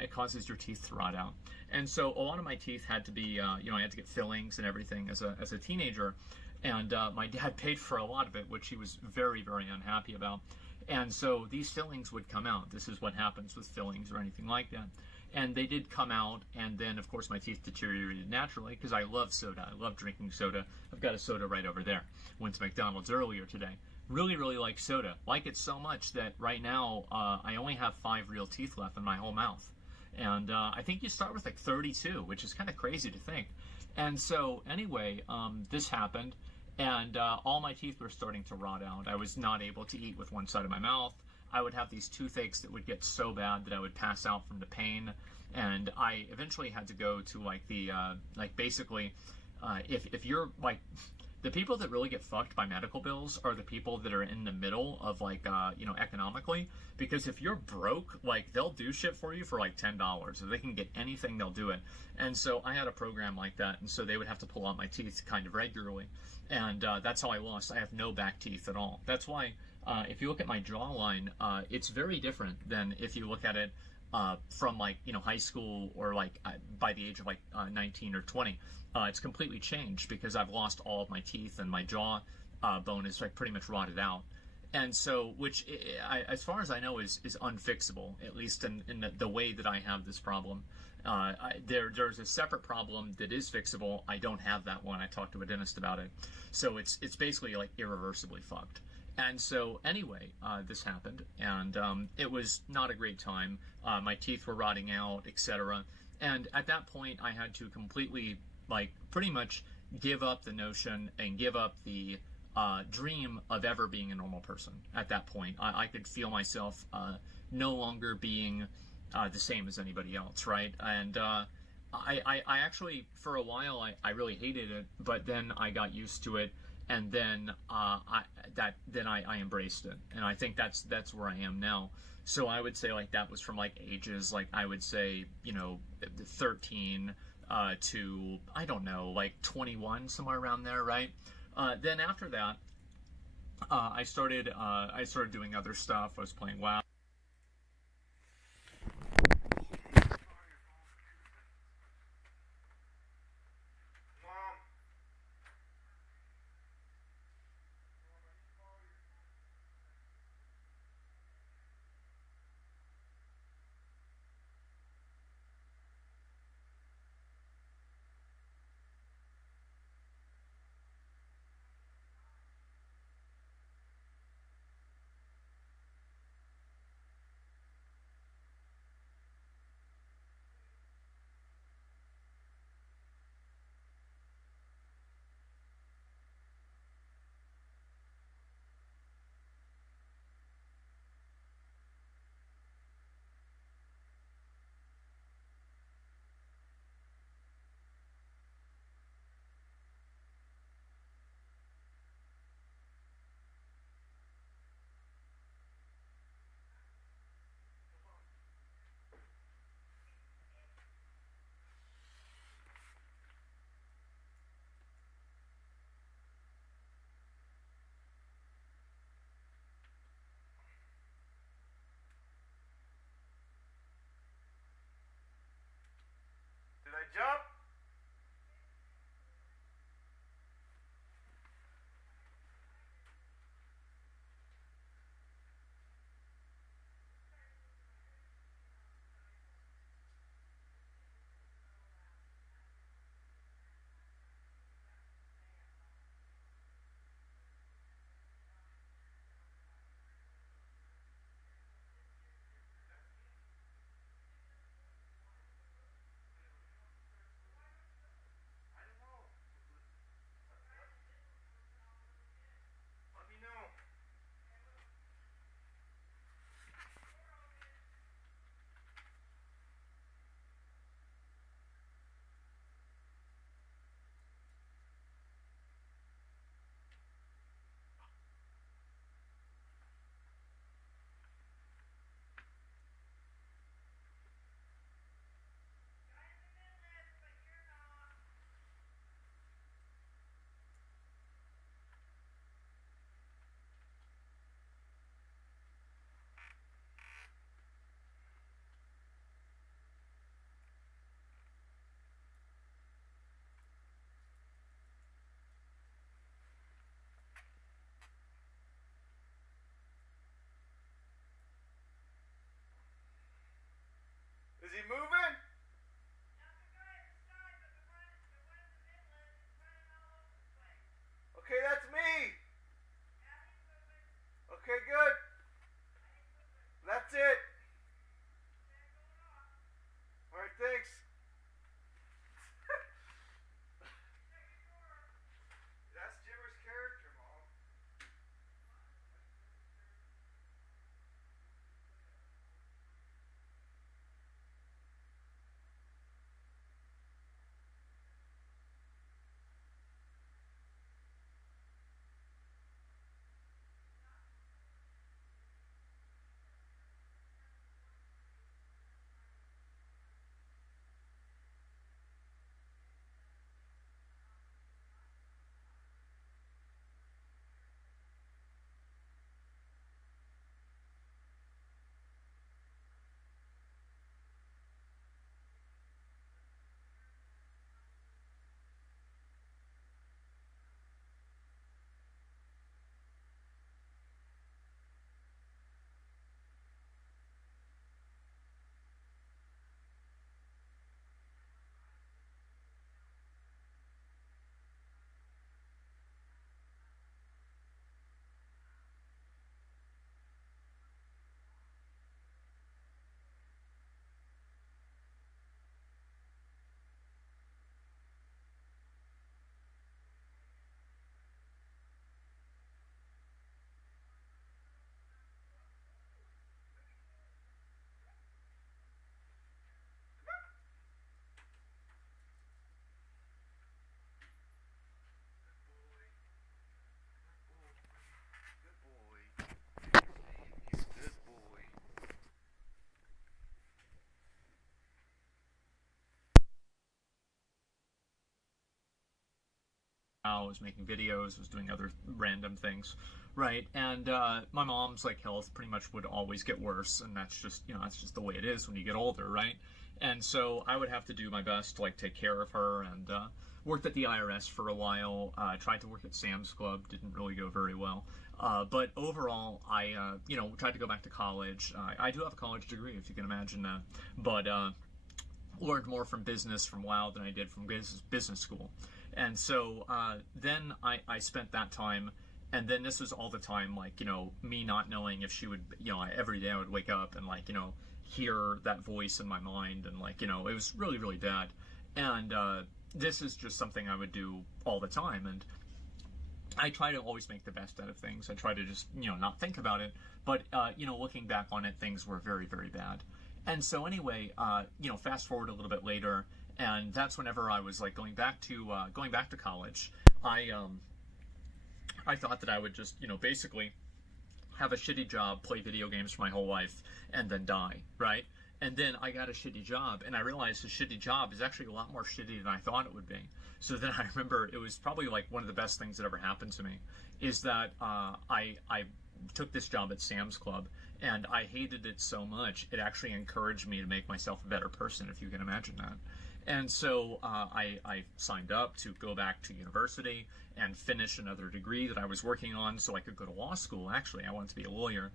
it causes your teeth to rot out. And so a lot of my teeth had to be, I had to get fillings and everything as a teenager. And my dad paid for a lot of it, which he was very, very unhappy about. And so these fillings would come out. This is what happens with fillings or anything like that. And they did come out, and then, of course, my teeth deteriorated naturally because I love soda. I love drinking soda. I've got a soda right over there. Went to McDonald's earlier today. Really, really like soda. Like it so much that right now I only have 5 real teeth left in my whole mouth. And I think you start with like 32, which is kind of crazy to think. And so anyway, this happened, and all my teeth were starting to rot out. I was not able to eat with one side of my mouth. I would have these toothaches that would get so bad that I would pass out from the pain. And I eventually had to go to like the, basically, if you're like, the people that really get fucked by medical bills are the people that are in the middle of economically, because if you're broke, like they'll do shit for you for like $10. If they can get anything, they'll do it. And so I had a program like that, and so they would have to pull out my teeth kind of regularly, and that's how I lost. I have no back teeth at all. That's why if you look at my jawline, it's very different than if you look at it from high school or by the age of 19 or 20. It's completely changed because I've lost all of my teeth and my jaw bone is pretty much rotted out. And so, which as far as I know is unfixable, at least in the way that I have this problem. There's a separate problem that is fixable. I don't have that one. I talked to a dentist about it. So it's basically like irreversibly fucked. And so anyway, this happened, and it was not a great time. My teeth were rotting out, etc. And at that point, I had to completely, pretty much give up the notion and give up the dream of ever being a normal person. At that point, I could feel myself no longer being the same as anybody else, right? And I actually, for a while, I really hated it, but then I got used to it. And then I embraced it, and I think that's where I am now. So I would say that was from ages I would say 13 to I don't know 21, somewhere around there, right? Then after that, I started doing other stuff. I was playing WoW. I was making videos, was doing other random things, right? And my mom's like health pretty much would always get worse, and that's just, you know, that's just the way it is when you get older, right? And so I would have to do my best to like take care of her, and worked at the IRS for a while, tried to work at Sam's Club, didn't really go very well. But overall, I, you know, tried to go back to college. I do have a college degree, if you can imagine that, but learned more from business from WoW than I did from business school. And so then I spent that time, and then this was all the time, like, you know, me not knowing if she would, you know, every day I would wake up and, like, you know, hear that voice in my mind, and, like, you know, it was really, really bad. And this is just something I would do all the time, and I try to always make the best out of things. I try to just, you know, not think about it, but, you know, looking back on it, things were very, very bad. And so anyway, you know, fast forward a little bit later, and that's whenever I was like going back to college. I thought that I would just, you know, basically have a shitty job, play video games for my whole life, and then die, right? And then I got a shitty job, and I realized the shitty job is actually a lot more shitty than I thought it would be. So then I remember it was probably like one of the best things that ever happened to me, is that I took this job at Sam's Club, and I hated it so much, it actually encouraged me to make myself a better person, if you can imagine that. And so I signed up to go back to university and finish another degree that I was working on so I could go to law school. Actually, I wanted to be a lawyer,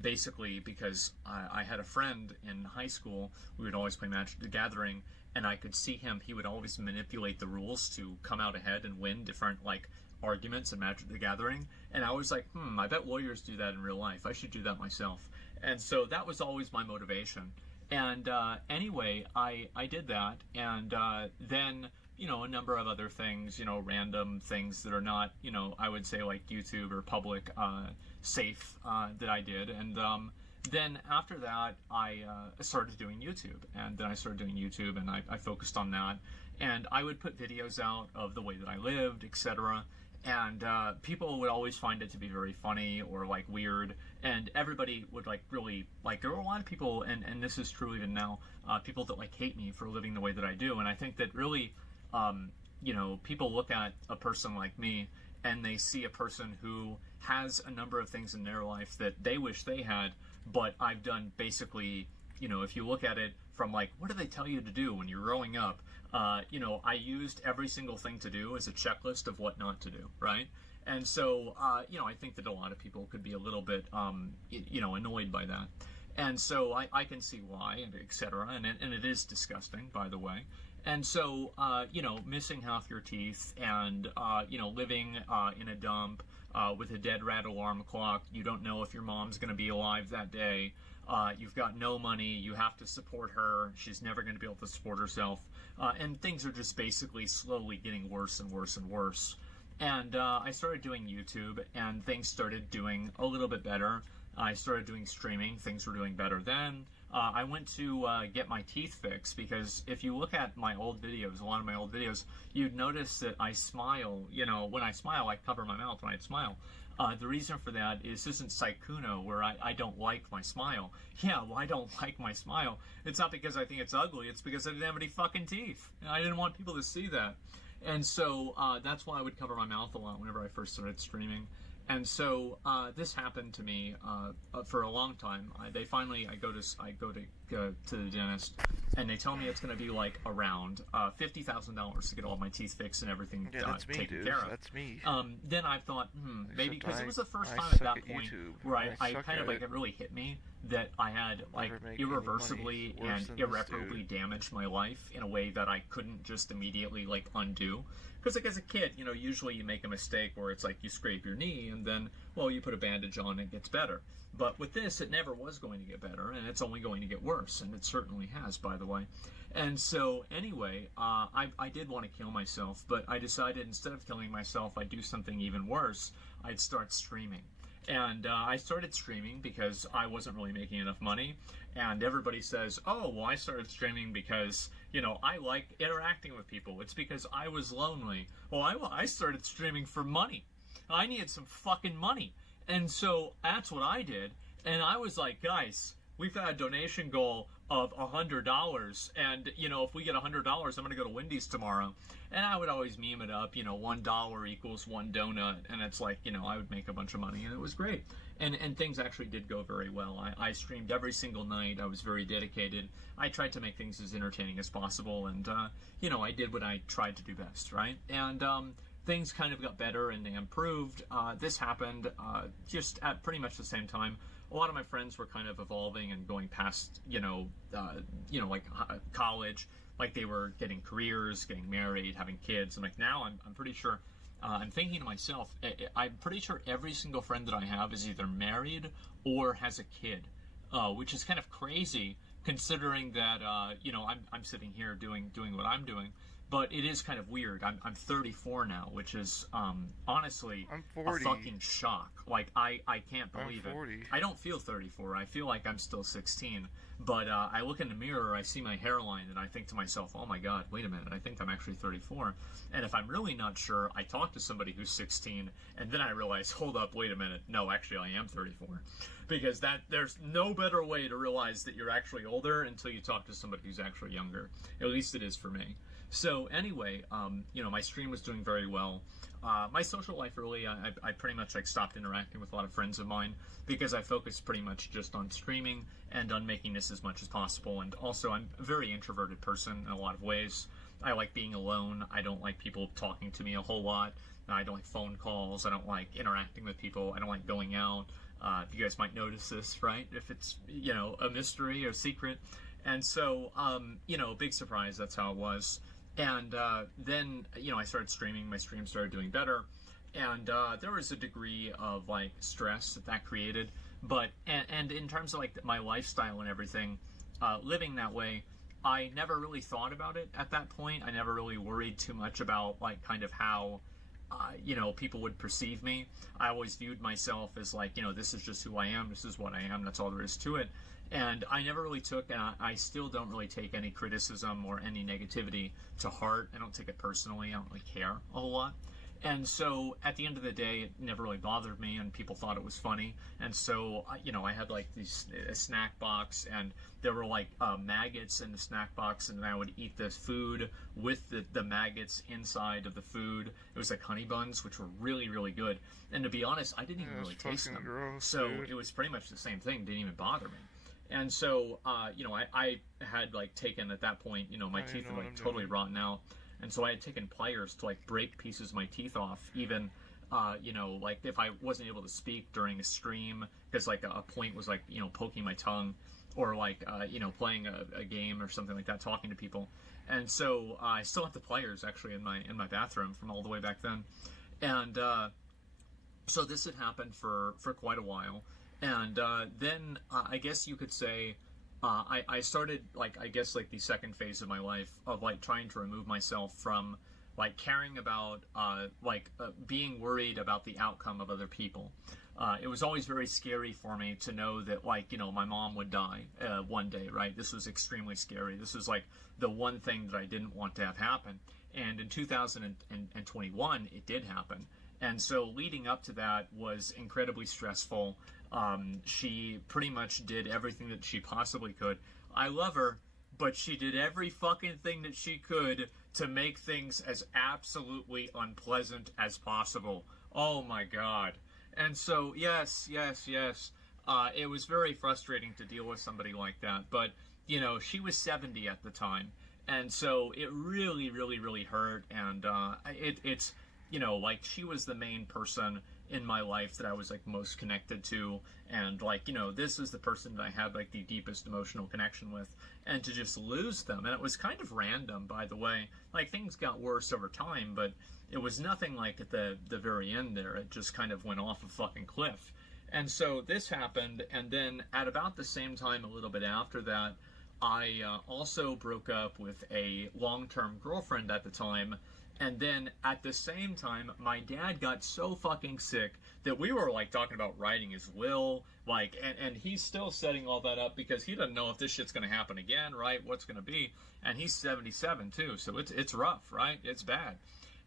basically because I had a friend in high school. We would always play Magic the Gathering, and I could see him. He would always manipulate the rules to come out ahead and win different, like, arguments in Magic the Gathering. And I was like, I bet lawyers do that in real life. I should do that myself. And so that was always my motivation. And anyway, I did that, and then, you know, a number of other things, you know, random things that are not, you know, I would say like YouTube or public safe that I did. And then after that, I started doing YouTube, and then I started doing YouTube, and I focused on that. And I would put videos out of the way that I lived, etc. And people would always find it to be very funny or like weird, and everybody would like really like. There were a lot of people, and this is true even now, people that like hate me for living the way that I do. And I think that really, you know, people look at a person like me and they see a person who has a number of things in their life that they wish they had, but I've done basically, you know, if you look at it from like, what do they tell you to do when you're growing up? You know, I used every single thing to do as a checklist of what not to do, right? And so, you know, I think that a lot of people could be a little bit, you know, annoyed by that. And so I can see why, and et cetera, and it is disgusting, by the way. And so, you know, missing half your teeth and, you know, living in a dump with a dead rat alarm clock. You don't know if your mom's going to be alive that day. You've got no money. You have to support her. She's never going to be able to support herself. And things are just basically slowly getting worse and worse and worse. And I started doing YouTube, and things started doing a little bit better. I started doing streaming. Things were doing better then. I went to get my teeth fixed, because if you look at my old videos, a lot of my old videos, you'd notice that I smile. You know, when I smile, I cover my mouth when I smile. The reason for that is this isn't Saikuno, where I don't like my smile. Yeah, well, I don't like my smile. It's not because I think it's ugly. It's because I didn't have any fucking teeth. And I didn't want people to see that. And so that's why I would cover my mouth a lot whenever I first started streaming. And so this happened to me for a long time. I go to the dentist, and they tell me it's going to be like around $50,000 to get all my teeth fixed and everything taken care of. That's me. Then I thought, maybe, because it was the first time at that point where I kind of like, it really hit me that I had like irreversibly and irreparably damaged my life in a way that I couldn't just immediately like undo. Because like as a kid, you know, usually you make a mistake where it's like you scrape your knee and then, well, you put a bandage on and it gets better. But with this, it never was going to get better, and it's only going to get worse, and it certainly has, by the way. And so anyway, I did want to kill myself, but I decided instead of killing myself, I'd do something even worse. I'd start streaming. And I started streaming because I wasn't really making enough money. And everybody says, oh, well, I started streaming because, you know, I like interacting with people. It's because I was lonely. Well, I started streaming for money. I needed some fucking money. And so that's what I did. And I was like, guys, we've got a donation goal. of $100, and if we get $100, I'm gonna go to Wendy's tomorrow. And I would always meme it up, $1 equals one donut, and it's like, I would make a bunch of money, and it was great. And things actually did go very well. I streamed every single night. I was very dedicated. I tried to make things as entertaining as possible, and I did what I tried to do best, right? And things kind of got better and they improved. This happened just at pretty much the same time. A lot of my friends were kind of evolving and going past, like college, like they were getting careers, getting married, having kids. And like now I'm pretty sure, I'm thinking to myself, I'm pretty sure every single friend that I have is either married or has a kid, which is kind of crazy considering that, I'm sitting here doing what I'm doing. But it is kind of weird. I'm 34 now, which is honestly I'm 40. a fucking shock. Like I can't believe I'm 40. it. I don't feel 34. I feel like I'm still 16. But I look in the mirror, I see my hairline, and I think to myself, oh my god, wait a minute, I think I'm actually 34. And if I'm really not sure, I talk to somebody who's 16, and then I realize, hold up, wait a minute, no, actually I am 34. Because there's no better way to realize that you're actually older until you talk to somebody who's actually younger. At least it is for me. So anyway, my stream was doing very well. My social life really, I pretty much like stopped interacting with a lot of friends of mine because I focused pretty much just on streaming and on making this as much as possible. And also, I'm a very introverted person in a lot of ways. I like being alone. I don't like people talking to me a whole lot. I don't like phone calls. I don't like interacting with people. I don't like going out. You guys might notice this, right? If it's, a mystery or secret. And so, big surprise, that's how it was. And then, I started streaming. My stream started doing better. And there was a degree of, like, stress that created. But, and in terms of, like, my lifestyle and everything, living that way, I never really thought about it at that point. I never really worried too much about, like, kind of how, people would perceive me. I always viewed myself as, like, this is just who I am. This is what I am. That's all there is to it. And I never really took, and I still don't really take any criticism or any negativity to heart. I don't take it personally. I don't really care a whole lot. And so at the end of the day, it never really bothered me, and people thought it was funny. And so, I had like a snack box, and there were like maggots in the snack box, and I would eat this food with the maggots inside of the food. It was like honey buns, which were really, really good. And to be honest, I didn't even really taste them. Gross, so dude. it was pretty much the same thing. It didn't even bother me. And so, I had like taken at that point, my teeth were like totally rotten out. And so I had taken pliers to like break pieces of my teeth off, even, like if I wasn't able to speak during a stream, because like a point was like, poking my tongue, or like, playing a game or something like that, talking to people. And so I still have the pliers actually in my bathroom from all the way back then. And so this had happened for quite a while. And then I guess you could say I started, like, I guess, like, the second phase of my life of, like, trying to remove myself from, like, caring about, being worried about the outcome of other people. It was always very scary for me to know that, like, my mom would die one day, right? This was extremely scary. This was, like, the one thing that I didn't want to have happen. And in 2021, it did happen. And so leading up to that was incredibly stressful. She pretty much did everything that she possibly could. I love her, but she did every fucking thing that she could to make things as absolutely unpleasant as possible. Oh my god. And so, yes. It was very frustrating to deal with somebody like that. But, she was 70 at the time. And so it really, really, really hurt. And it's, like, she was the main person in my life that I was like most connected to, and like, this is the person that I had like the deepest emotional connection with, and to just lose them, and it was kind of random, by the way. Like, things got worse over time, but it was nothing like at the very end there. It just kind of went off a fucking cliff. And so this happened, and then at about the same time, a little bit after that, I also broke up with a long-term girlfriend at the time. And then at the same time, my dad got so fucking sick that we were like talking about writing his will, like, and he's still setting all that up because he doesn't know if this shit's gonna happen again, right? What's gonna be? And he's 77 too, so it's rough, right? It's bad.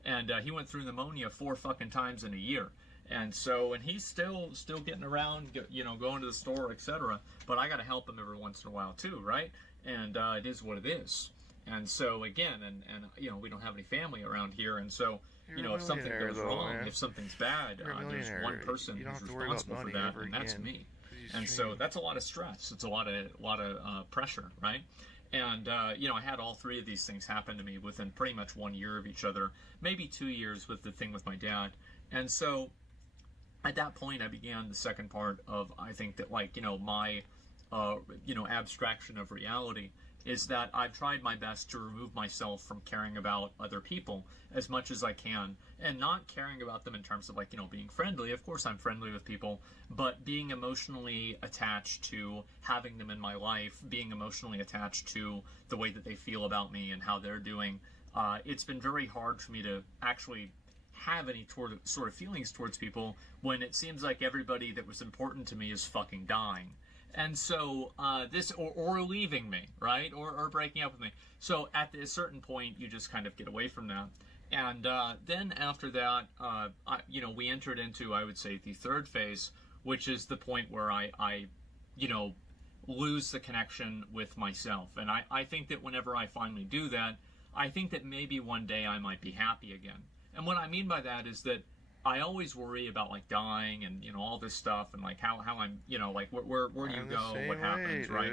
And he went through pneumonia 4 fucking times in a year. And so, and he's still getting around, going to the store, etc. But I got to help him every once in a while too, right? and it is what it is. And so again, and you know, we don't have any family around here, and so you know, if something goes wrong, if something's bad, there's one person who's responsible for that, and that's me. And so that's a lot of stress. It's a lot of pressure, right? And you know, I had all three of these things happen to me within pretty much 1 year of each other, maybe 2 years with the thing with my dad. And so at that point, I began the second part of, I think that, like, you know, my you know, abstraction of reality is that I've tried my best to remove myself from caring about other people as much as I can, and not caring about them in terms of, like, you know, being friendly. Of course I'm friendly with people, but being emotionally attached to having them in my life, being emotionally attached to the way that they feel about me and how they're doing. It's been very hard for me to actually have any sort of feelings towards people when it seems like everybody that was important to me is fucking dying. And so this, or leaving me, right, or breaking up with me. So at a certain point, you just kind of get away from that. And then after that, you know, we entered into, I would say, the third phase, which is the point where I you know, lose the connection with myself. And I think that whenever I finally do that, I think that maybe one day I might be happy again. And what I mean by that is that I always worry about, like, dying and, you know, all this stuff, and, like, how I'm, you know, like, where do you go, what happens, right?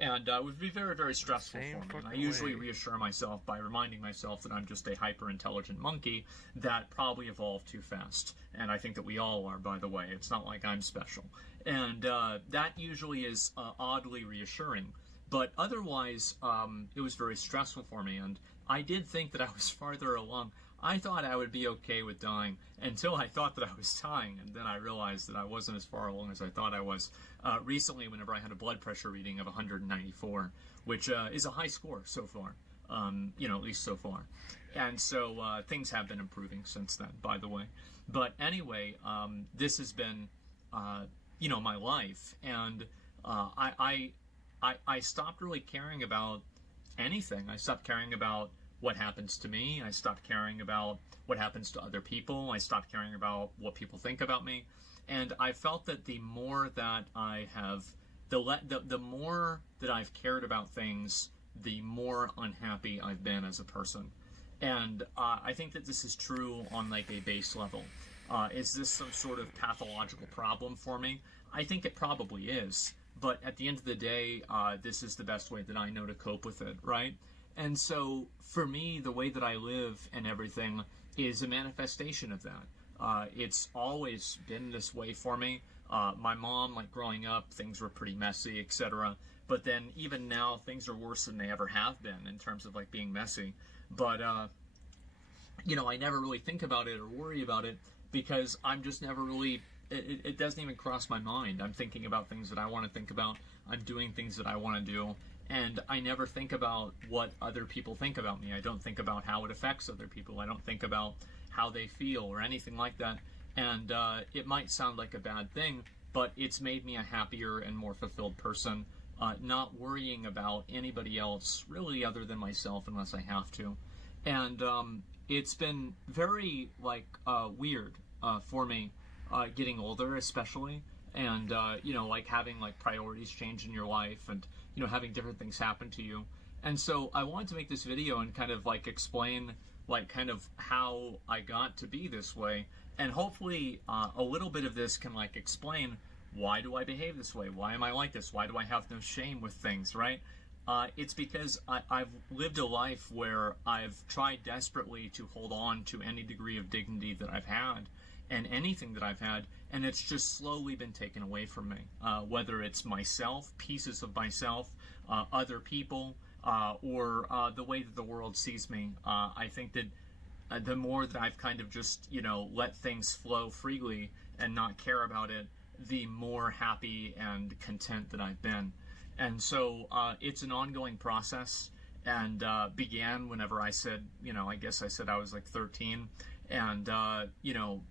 And it would be very, very stressful for me. And I usually reassure myself by reminding myself that I'm just a hyper-intelligent monkey that probably evolved too fast. And I think that we all are, by the way. It's not like I'm special. And that usually is oddly reassuring. But otherwise, it was very stressful for me, and I did think that I was farther along. I thought I would be okay with dying until I thought that I was dying, and then I realized that I wasn't as far along as I thought I was. Recently, whenever I had a blood pressure reading of 194, which is a high score so far, you know, at least so far. And so things have been improving since then, by the way. But anyway, this has been, you know, my life, and I stopped really caring about anything. I stopped caring about what happens to me. I stopped caring about what happens to other people. I stopped caring about what people think about me. And I felt that the more that I have, the more that I've cared about things, the more unhappy I've been as a person. And I think that this is true on, like, a base level. Is this some sort of pathological problem for me? I think it probably is. But at the end of the day, this is the best way that I know to cope with it, right? And so, for me, the way that I live and everything is a manifestation of that. It's always been this way for me. My mom, like, growing up, things were pretty messy, etc. But then, even now, things are worse than they ever have been in terms of, like, being messy. But, you know, I never really think about it or worry about it because I'm just never really... It doesn't even cross my mind. I'm thinking about things that I want to think about. I'm doing things that I want to do. And I never think about what other people think about me. I don't think about how it affects other people. I don't think about how they feel or anything like that. And it might sound like a bad thing, but it's made me a happier and more fulfilled person, not worrying about anybody else, really, other than myself, unless I have to. And it's been very, like, weird for me, getting older especially, and you know, like, having, like, priorities change in your life, and, you know, having different things happen to you. And so I wanted to make this video and kind of, like, explain, like, kind of how I got to be this way, and hopefully a little bit of this can, like, explain why do I behave this way, why am I like this, why do I have no shame with things, right? It's because I've lived a life where I've tried desperately to hold on to any degree of dignity that I've had, and anything that I've had, and it's just slowly been taken away from me. Whether it's myself, pieces of myself, other people, or the way that the world sees me. I think that the more that I've kind of just, you know, let things flow freely and not care about it, the more happy and content that I've been. And so it's an ongoing process, and began whenever I said, you know, I guess I said I was like 13, and, you know,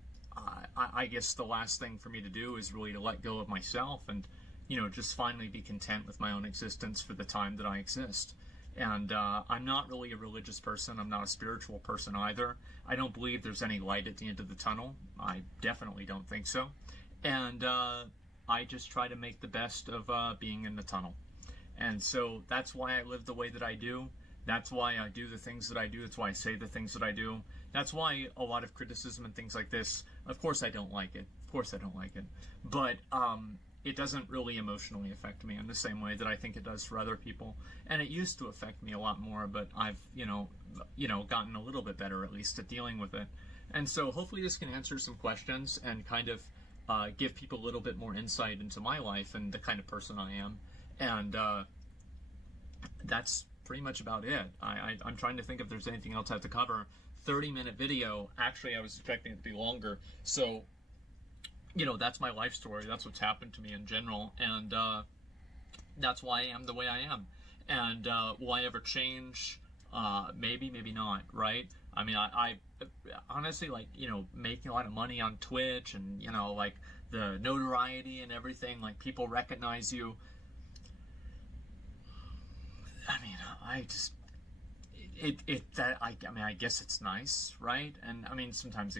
I guess the last thing for me to do is really to let go of myself and, you know, just finally be content with my own existence for the time that I exist. And I'm not really a religious person. I'm not a spiritual person either. I don't believe there's any light at the end of the tunnel. I definitely don't think so. And I just try to make the best of being in the tunnel. And so that's why I live the way that I do. That's why I do the things that I do. That's why I say the things that I do. That's why a lot of criticism and things like this, of course I don't like it. Of course I don't like it. But it doesn't really emotionally affect me in the same way that I think it does for other people. And it used to affect me a lot more, but I've, gotten a little bit better, at least, at dealing with it. And so hopefully this can answer some questions and kind of give people a little bit more insight into my life and the kind of person I am. And that's pretty much about it. I'm trying to think if there's anything else I have to cover. 30-minute video. Actually, I was expecting it to be longer. So, that's my life story. That's what's happened to me in general. And that's why I am the way I am. And will I ever change? Maybe, maybe not, right? I mean, I honestly, making a lot of money on Twitch and, the notoriety and everything, people recognize you. I mean, I guess it's nice, right? And I mean, sometimes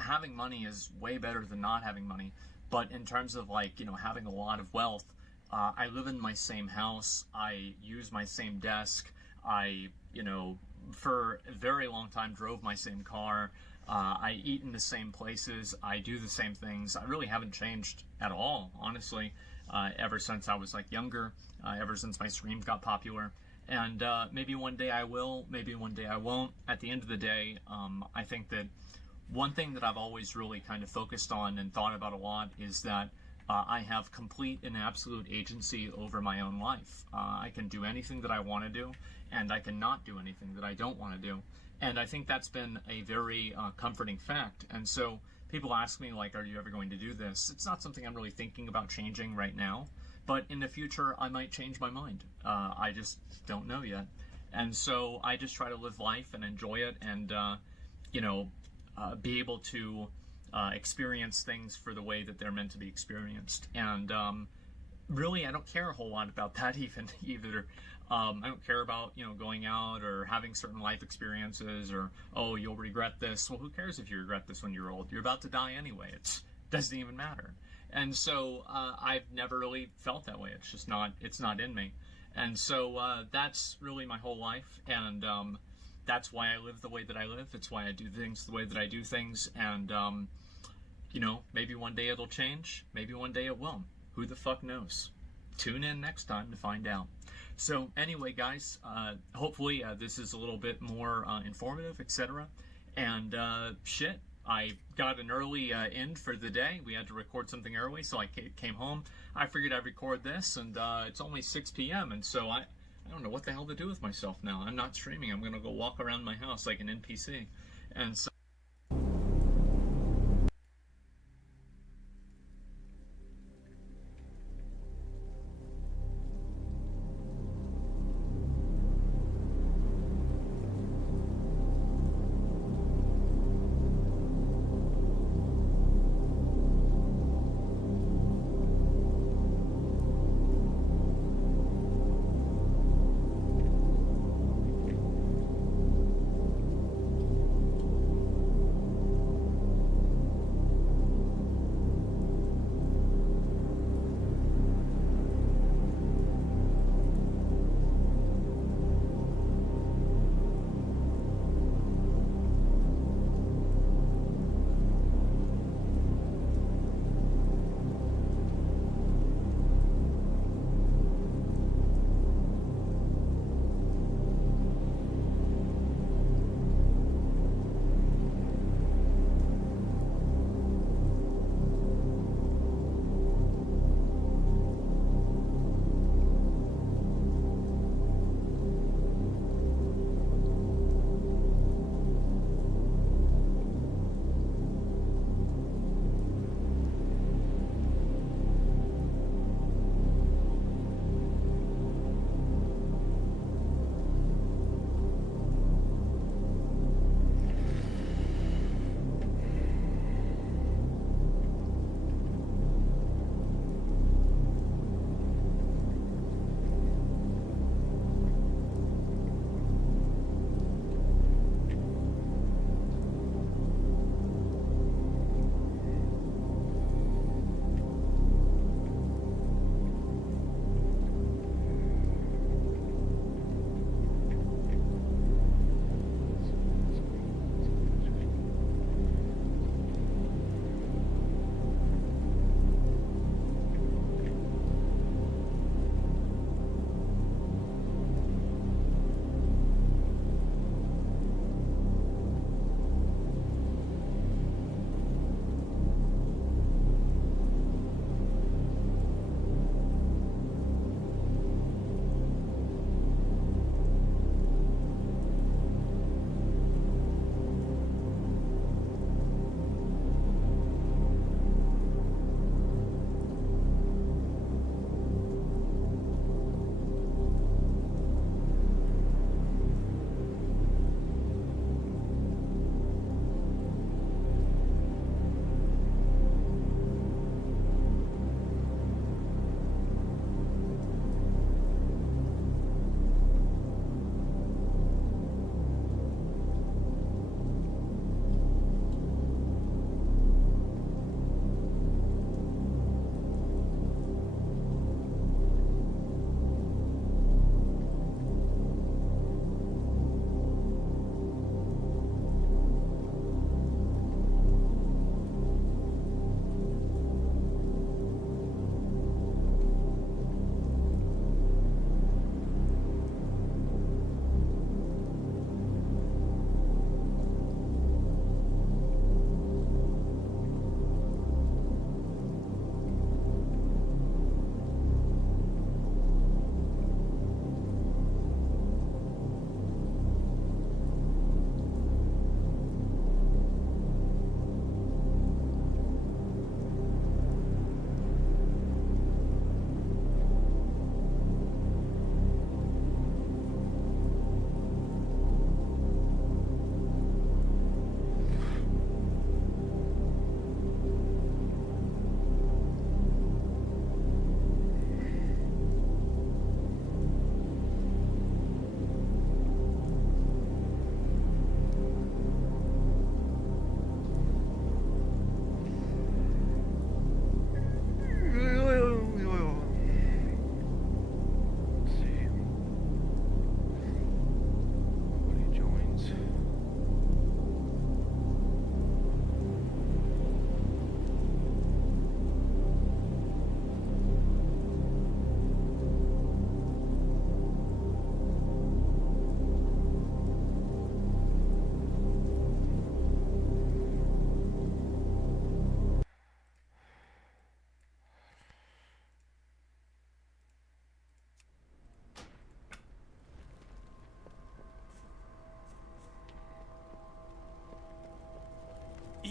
having money is way better than not having money. But in terms of having a lot of wealth, I live in my same house. I use my same desk. I, for a very long time drove my same car. I eat in the same places. I do the same things. I really haven't changed at all, honestly, ever since I was younger, ever since my streams got popular. And maybe one day I will, maybe one day I won't. At the end of the day, I think that one thing that I've always really kind of focused on and thought about a lot is that I have complete and absolute agency over my own life. I can do anything that I want to do, and I can not do anything that I don't want to do. And I think that's been a very comforting fact. And so people ask me, are you ever going to do this? It's not something I'm really thinking about changing right now. But in the future, I might change my mind. I just don't know yet. And so I just try to live life and enjoy it and, be able to experience things for the way that they're meant to be experienced. And really, I don't care a whole lot about that either. I don't care about, going out or having certain life experiences or, oh, you'll regret this. Well, who cares if you regret this when you're old? You're about to die anyway. It doesn't even matter. And so I've never really felt that way. It's just it's not in me. And so that's really my whole life. And that's why I live the way that I live. It's why I do things the way that I do things. And, maybe one day it'll change. Maybe one day it won't. Who the fuck knows? Tune in next time to find out. So anyway, guys, hopefully this is a little bit more informative, etc. And I got an early end for the day. We had to record something early, so I came home. I figured I'd record this, and it's only 6 p.m., and so I don't know what the hell to do with myself now. I'm not streaming. I'm going to go walk around my house like an NPC. And so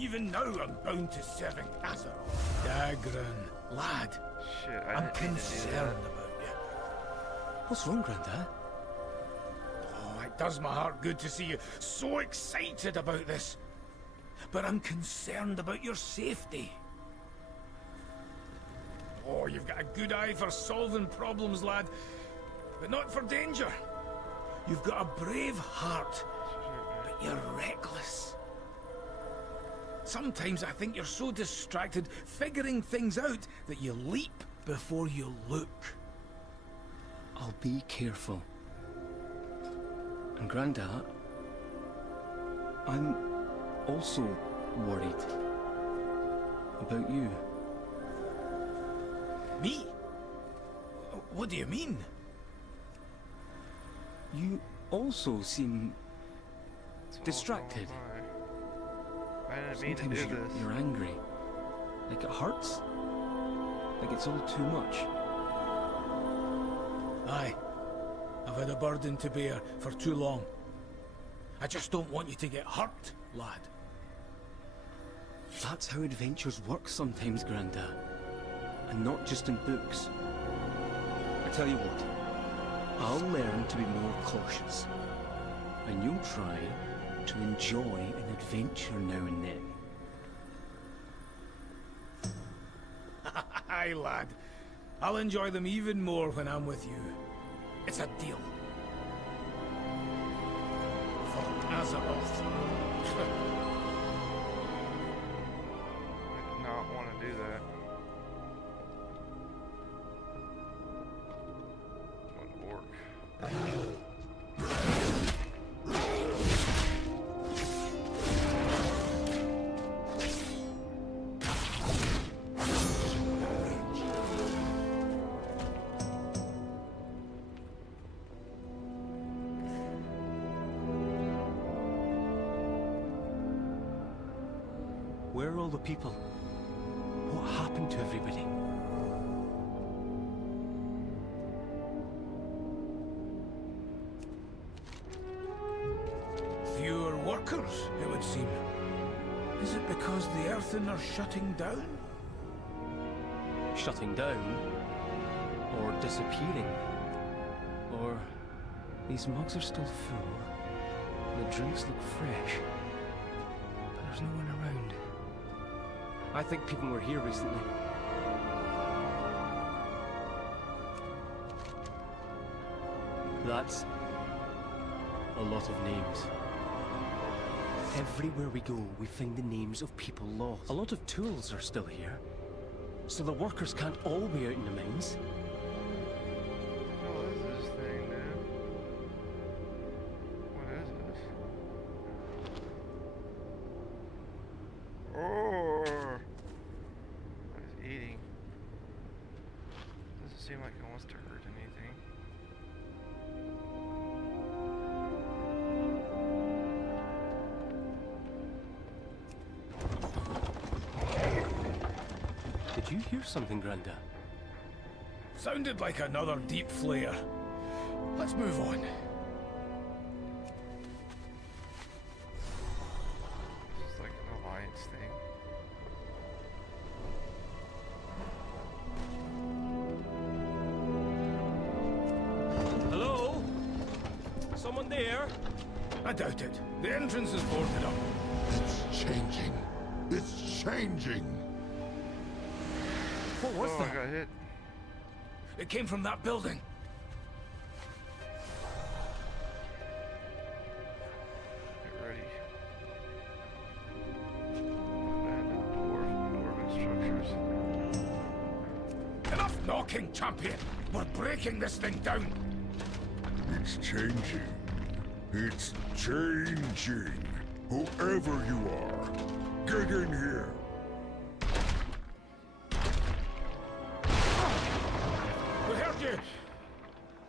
even now I'm bound to serving Azeroth. Dagran, lad, Shit, I'm didn't mean to do concerned that. about you. What's wrong, Grandad? Oh, it does my heart good to see you so excited about this. But I'm concerned about your safety. Oh, you've got a good eye for solving problems, lad, but not for danger. You've got a brave heart, but you're reckless. Sometimes I think you're so distracted figuring things out that you leap before you look. I'll be careful. And Grandad, I'm also worried about you. Me? What do you mean? You also seem It's all distracted. I didn't mean to Sometimes do this. you're angry. Like it hurts. Like it's all too much. Aye. I've had a burden to bear for too long. I just don't want you to get hurt, lad. That's how adventures work sometimes, Grandad. And not just in books. I tell you what, I'll learn to be more cautious. And you'll try to enjoy an adventure now and then. Aye, lad. I'll enjoy them even more when I'm with you. It's a deal. For Azeroth. I did not want to do that. What orc? Where are all the people? What happened to everybody? Fewer workers, it would seem. Is it because the Earthen are shutting down? Shutting down? Or disappearing? Or these mugs are still full, and the drinks look fresh, but there's no one around. I think people were here recently. That's a lot of names. Everywhere we go, we find the names of people lost. A lot of tools are still here, so the workers can't all be out in the mines. What is this thing, dude? What is this? Oh! What is eating? Doesn't seem like it wants to hurt anything. Did you hear something, Grandad? Sounded like another deep flare. Let's move on. This is like an alliance thing. Hello? Someone there? I doubt it. The entrance is boarded up. It's changing. It's changing. What was Oh, that? I got hit. It came from that building. Get ready. Abandoned dwarven structures. Enough knocking, champion! We're breaking this thing down! It's changing. It's changing. Whoever you are, get in here. We heard you!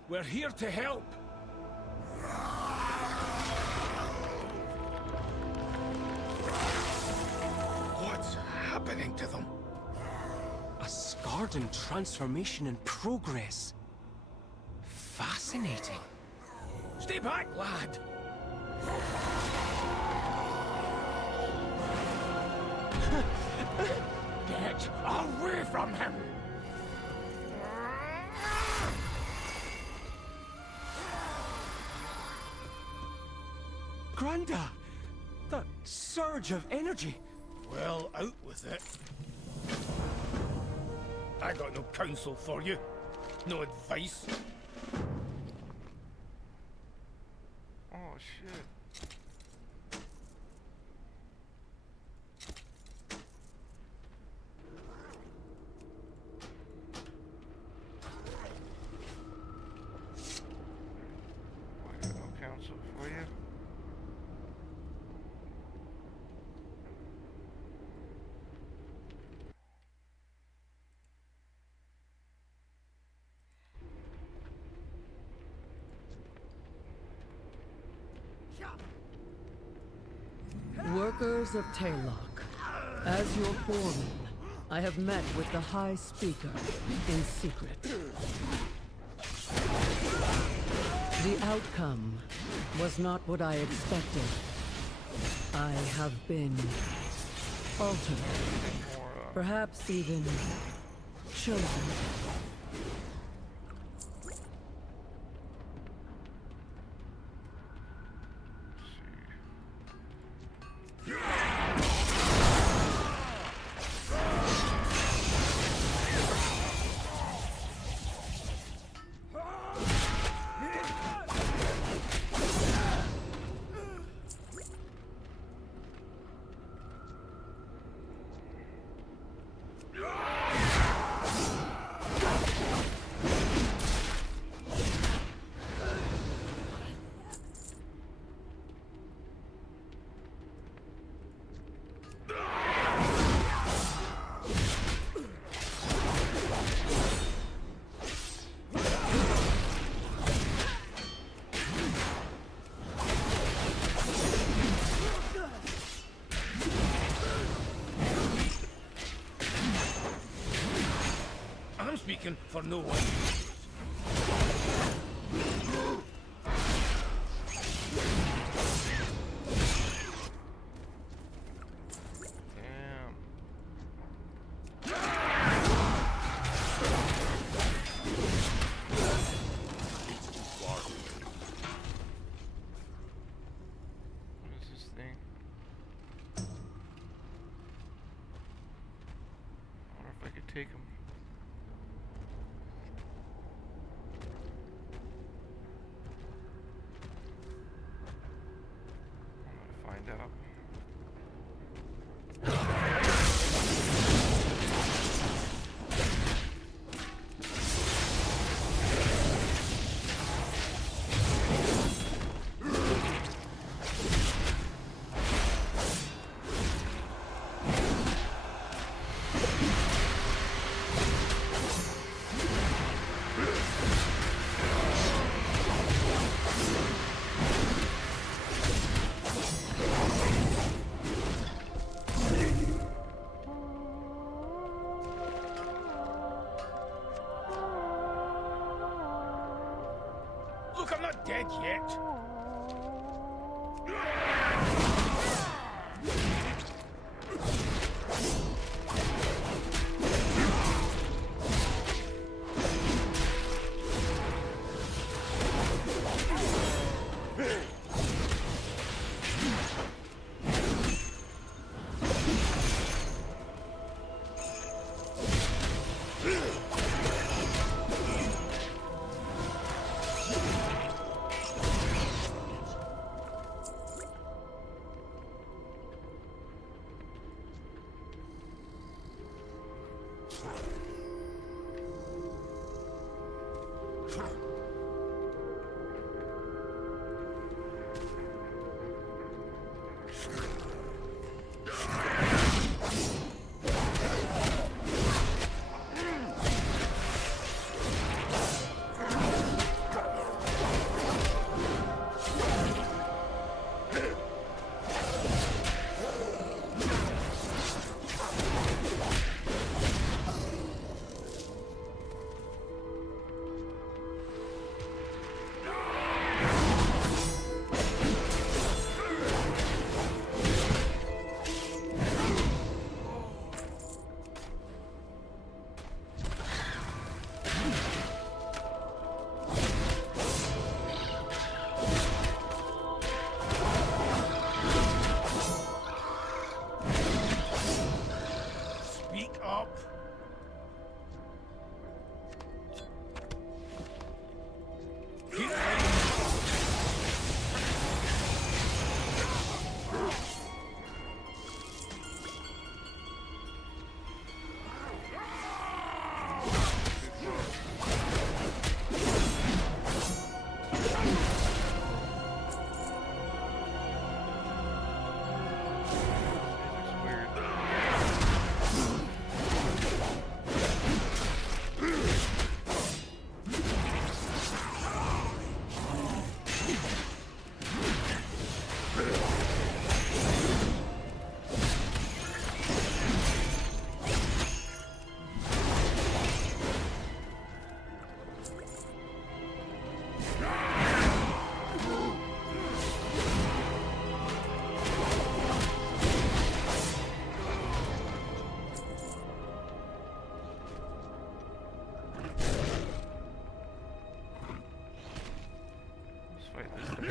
We're here to help! What's happening to them? A Scarden transformation in progress. Fascinating. Stay back, lad! Get away from him! Granda! That surge of energy! Well, out with it. I got no counsel for you. No advice. Oh shit. I got no counsel for you. Workers of Taylok, as your foreman, I have met with the High Speaker in secret. The outcome was not what I expected. I have been altered, perhaps even chosen. I'm speaking for no one. Damn. What is this thing? I wonder if I could take him. I'm gonna find out. Look, I'm not dead yet. fight this thing.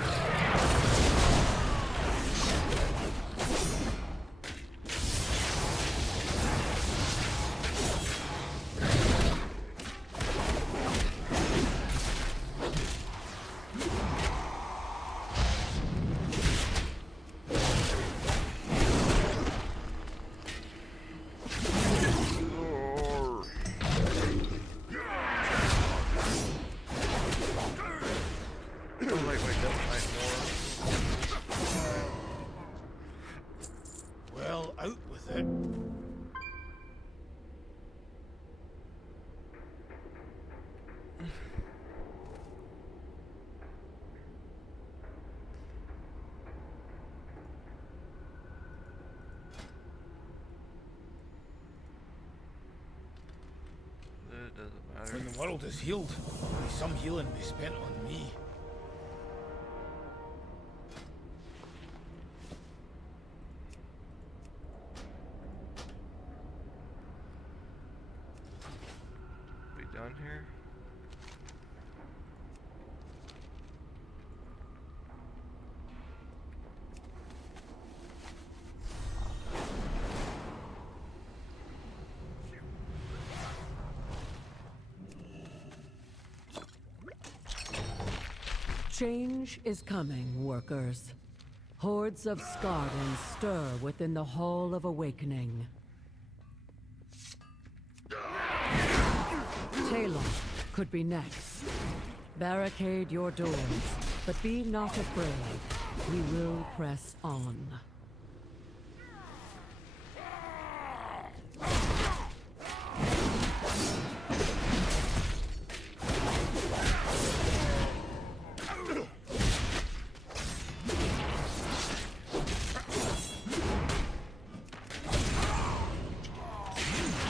Lightweight doesn't fight more. Well, out with it. It doesn't matter. When the world is healed, may some healing be spent on me. We done here? Change is coming, workers. Hordes of Skardens stir within the Hall of Awakening. Talon could be next. Barricade your doors, but be not afraid. We will press on.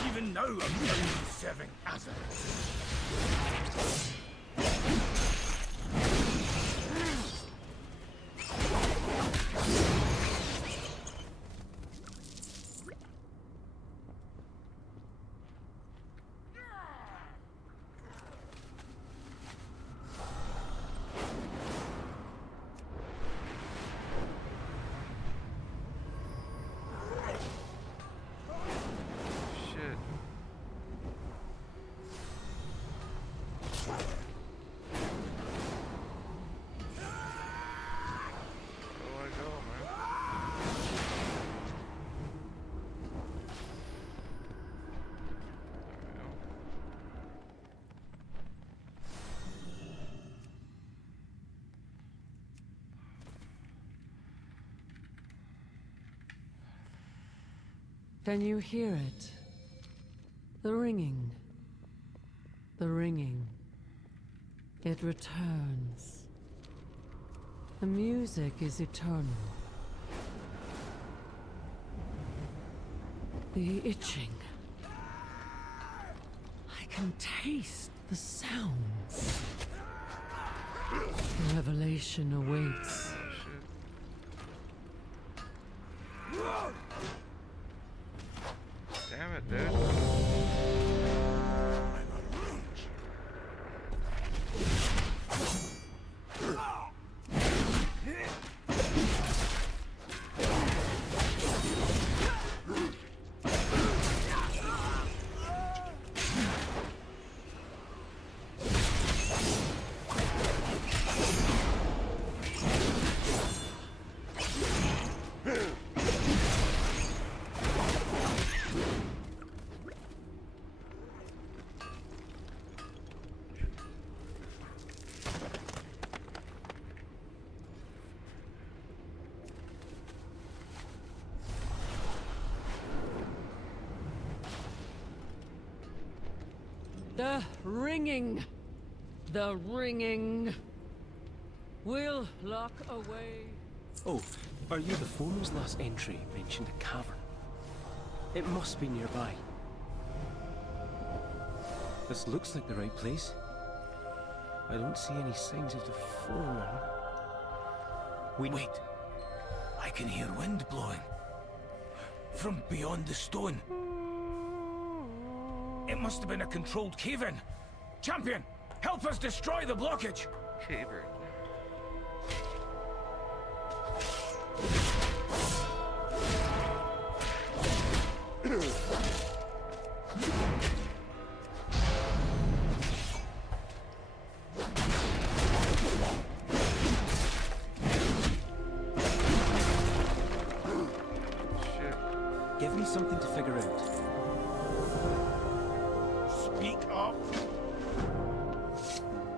Even now, I'm only serving as a... Shit. Where do I go, man? There we go. Can you hear it? The ringing. The ringing. It returns. The music is eternal. The itching. I can taste the sounds. The revelation awaits. Damn it, dude. The ringing. The ringing. We'll lock away. Oh, are you the foreman's last entry mentioned a cavern? It must be nearby. This looks like the right place. I don't see any signs of the foreman. Wait. I can hear wind blowing. From beyond the stone. It must have been a controlled cave-in. Champion, help us destroy the blockage. Caver. be something to figure out. Speak up.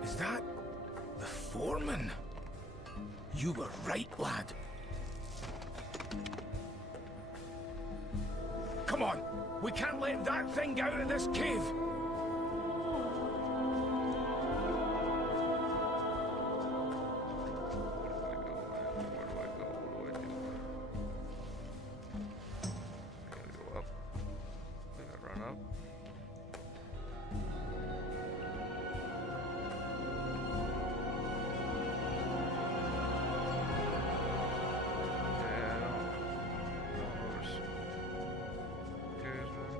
Is that the foreman? You were right, lad. Come on, we can't let that thing get out of this cave. Where do I go? What do I do? I gotta go up. I gotta run up. Yeah, no horse. Cares, man.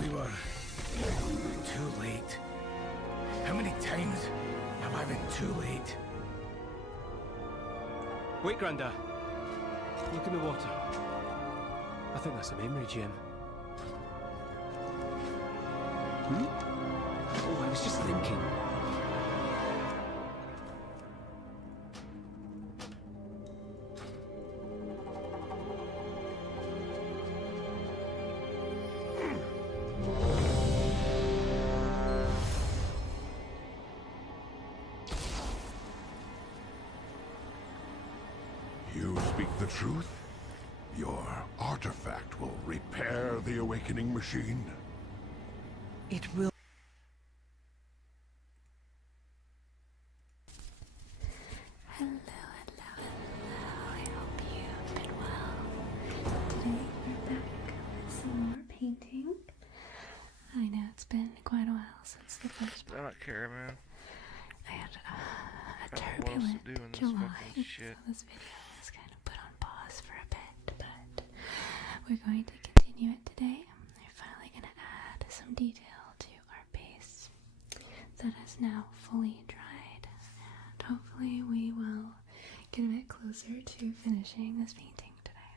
We were too late. How many times have I been too late? Wait, Granda. Look in the water. I think that's a memory gem. Hmm? Oh, I was just thinking. You speak the truth? Your artifact will repair the awakening machine? It will. Hello, hello, hello. I hope you've been well. Today we're back with some more painting. I know it's been quite a while since the first I part. don't care, man. I had a I don't know what else to turbulent do in this July, fucking shit. so this video was kind of put on pause for a bit, but we're going to continue it today. We're finally going to add some detail to our base that is now fully dried, and hopefully we will get a bit closer to finishing this painting today.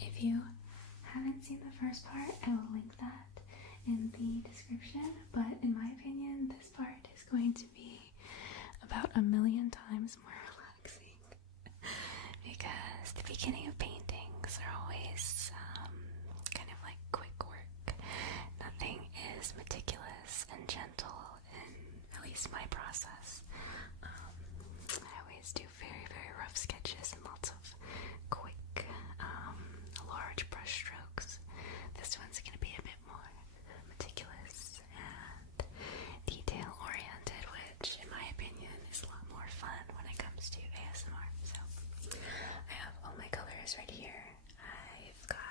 If you haven't seen the first part, I will link that in the description, but in my opinion, this part is going to be about 1,000,000 times more relaxing because the beginning of paintings are always kind of like quick work. Nothing is meticulous and gentle in at least my process. I always do very, very rough sketches and lots of quick, large brush strokes. This one's going to be a bit more meticulous and detail oriented, which in my opinion is a lot more fun when it comes to ASMR. So I have all my colors right here. I've got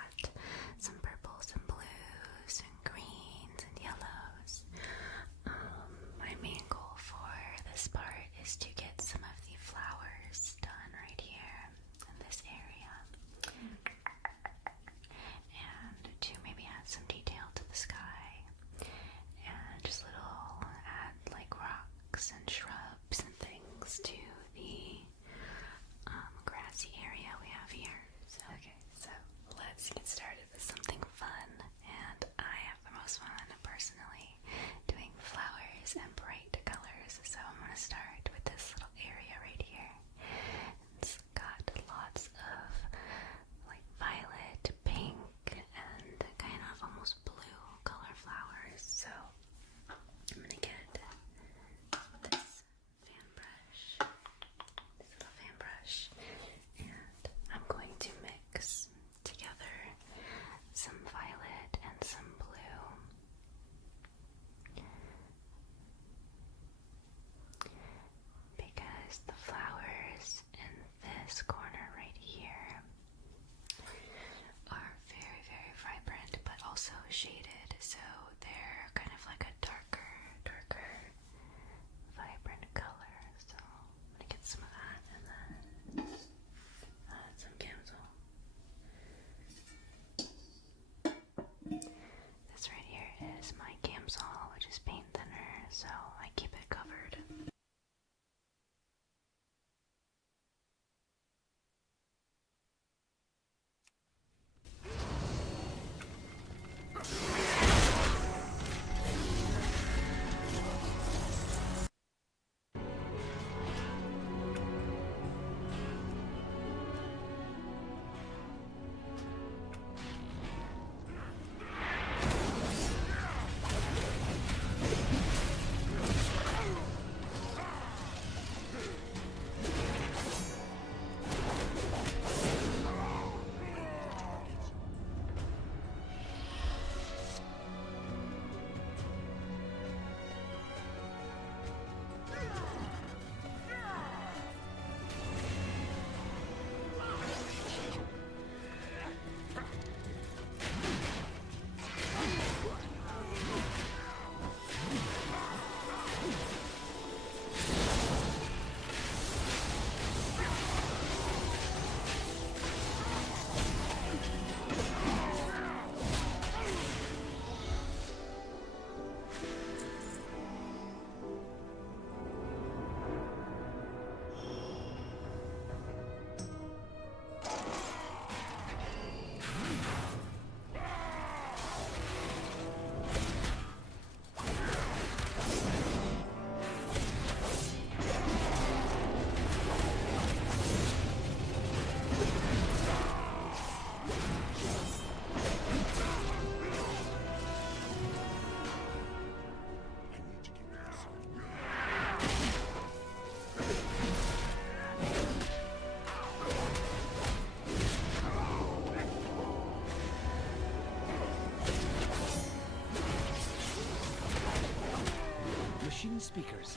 rune speakers.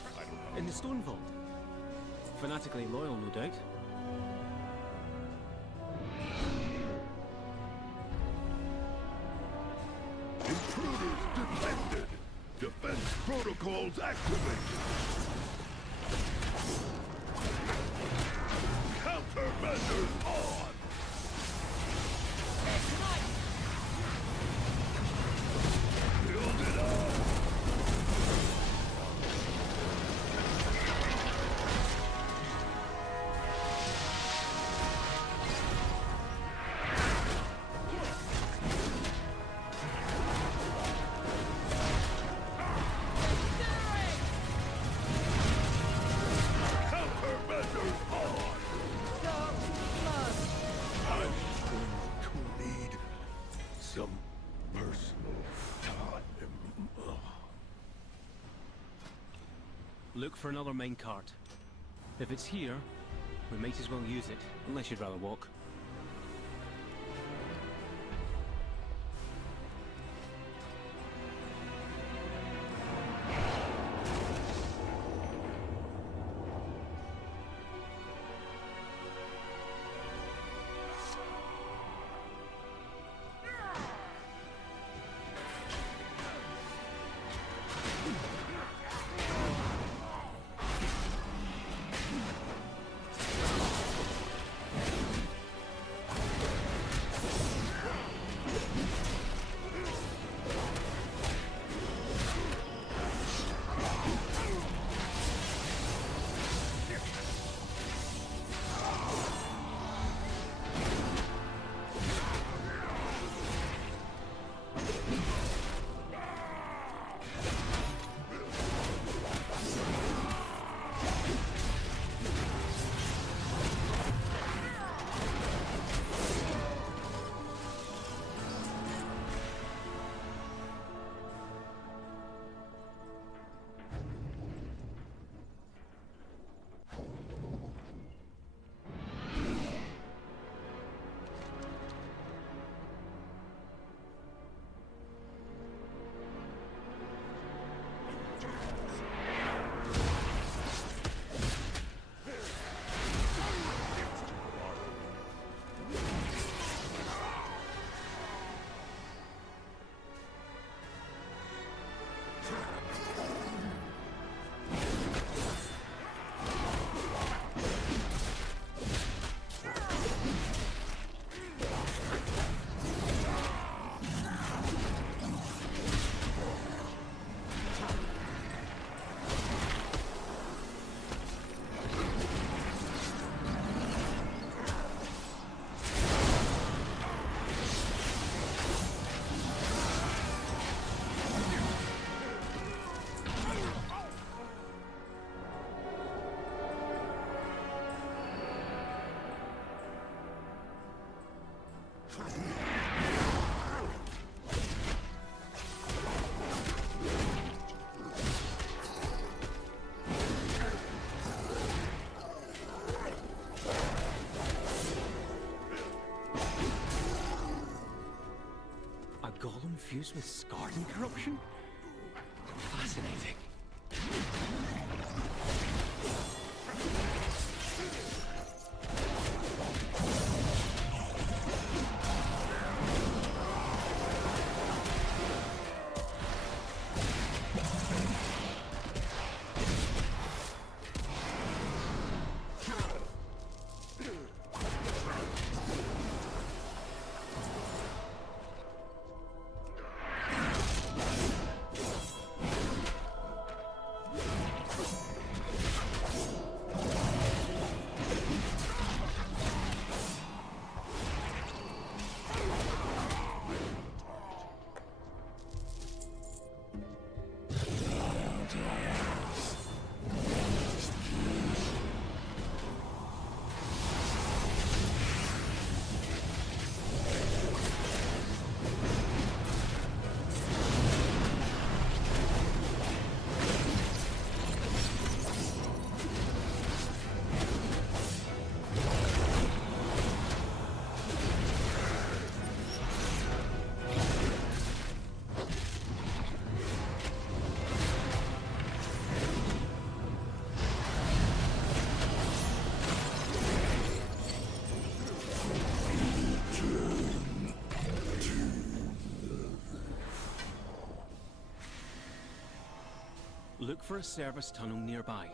In the stone vault. Fanatically loyal, no doubt. Intruders detected. Defense protocols activated. Countermeasures on. Build it up. Countermeasures on. I'm going to need some personal time. Look for another minecart. If it's here, we might as well use it, unless you'd rather walk. A golem fused with Scarden corruption? Fascinating. Look for a service tunnel nearby.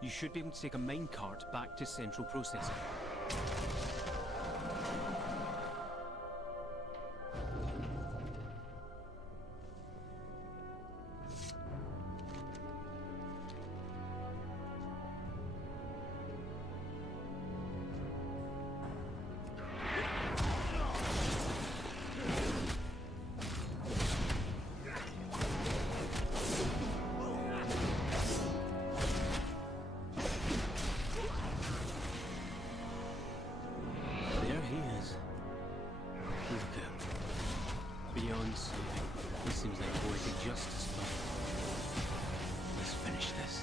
You should be able to take a minecart back to central processing. There he is. Look at him. Beyond saving. He seems like poetic justice, but let's finish this.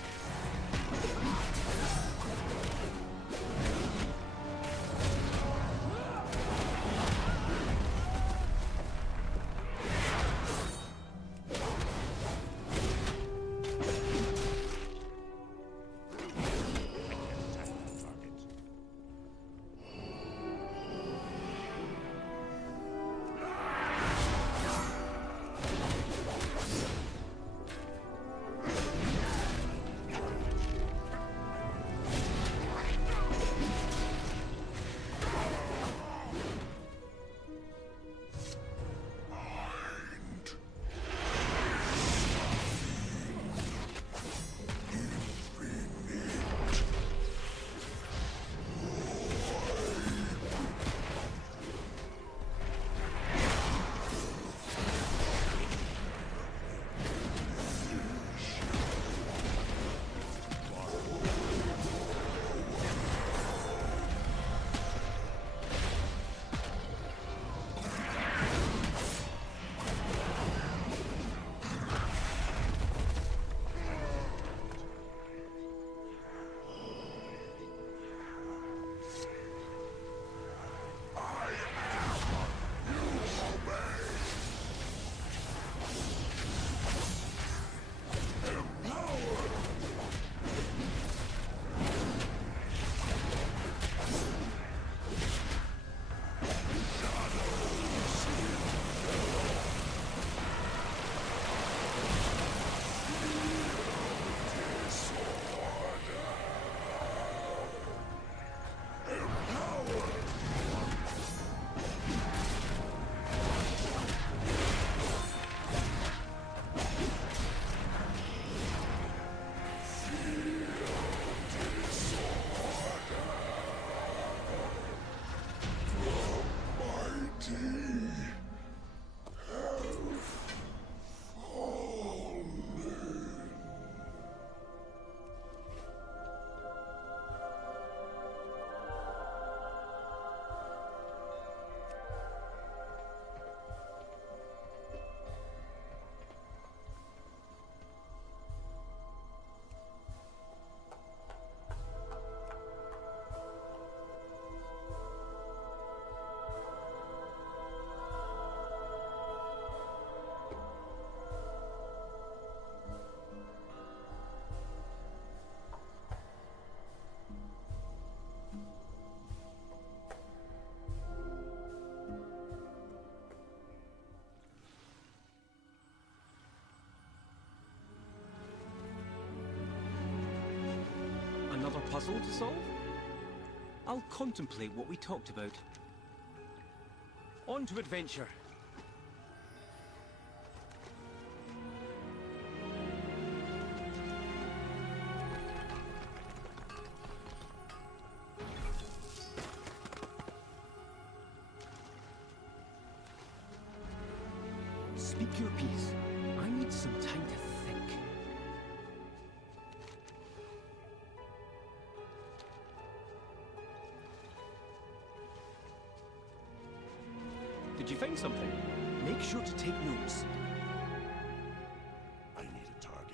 Another puzzle to solve? I'll contemplate what we talked about. On to adventure. Speak your piece. I need some time to think. Did you find something? Make sure to take notes. I need a target.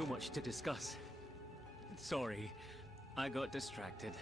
so much to discuss. Sorry, I got distracted.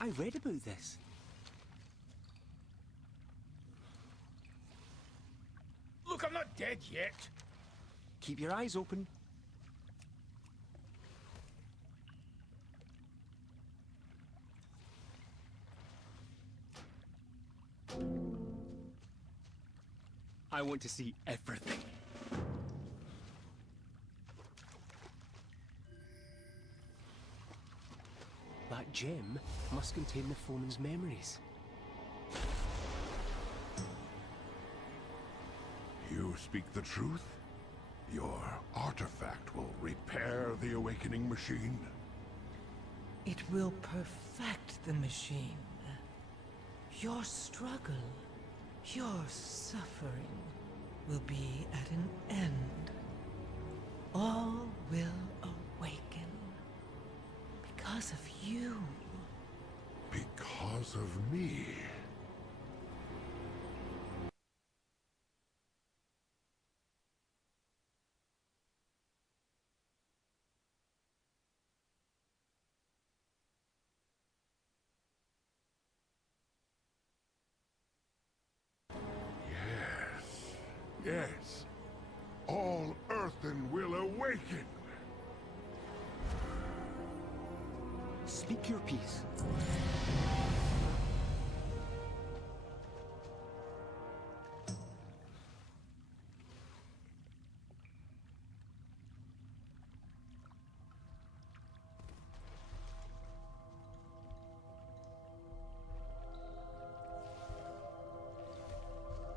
I read about this. Look, I'm not dead yet. Keep your eyes open. I want to see everything. That gem must contain the foeman's memories. You speak the truth? Your artifact will repair the awakening machine? It will perfect the machine. Your struggle, your suffering will be at an end. All will awaken because of you. Because of me? Yes. All earthen will awaken. Speak your piece.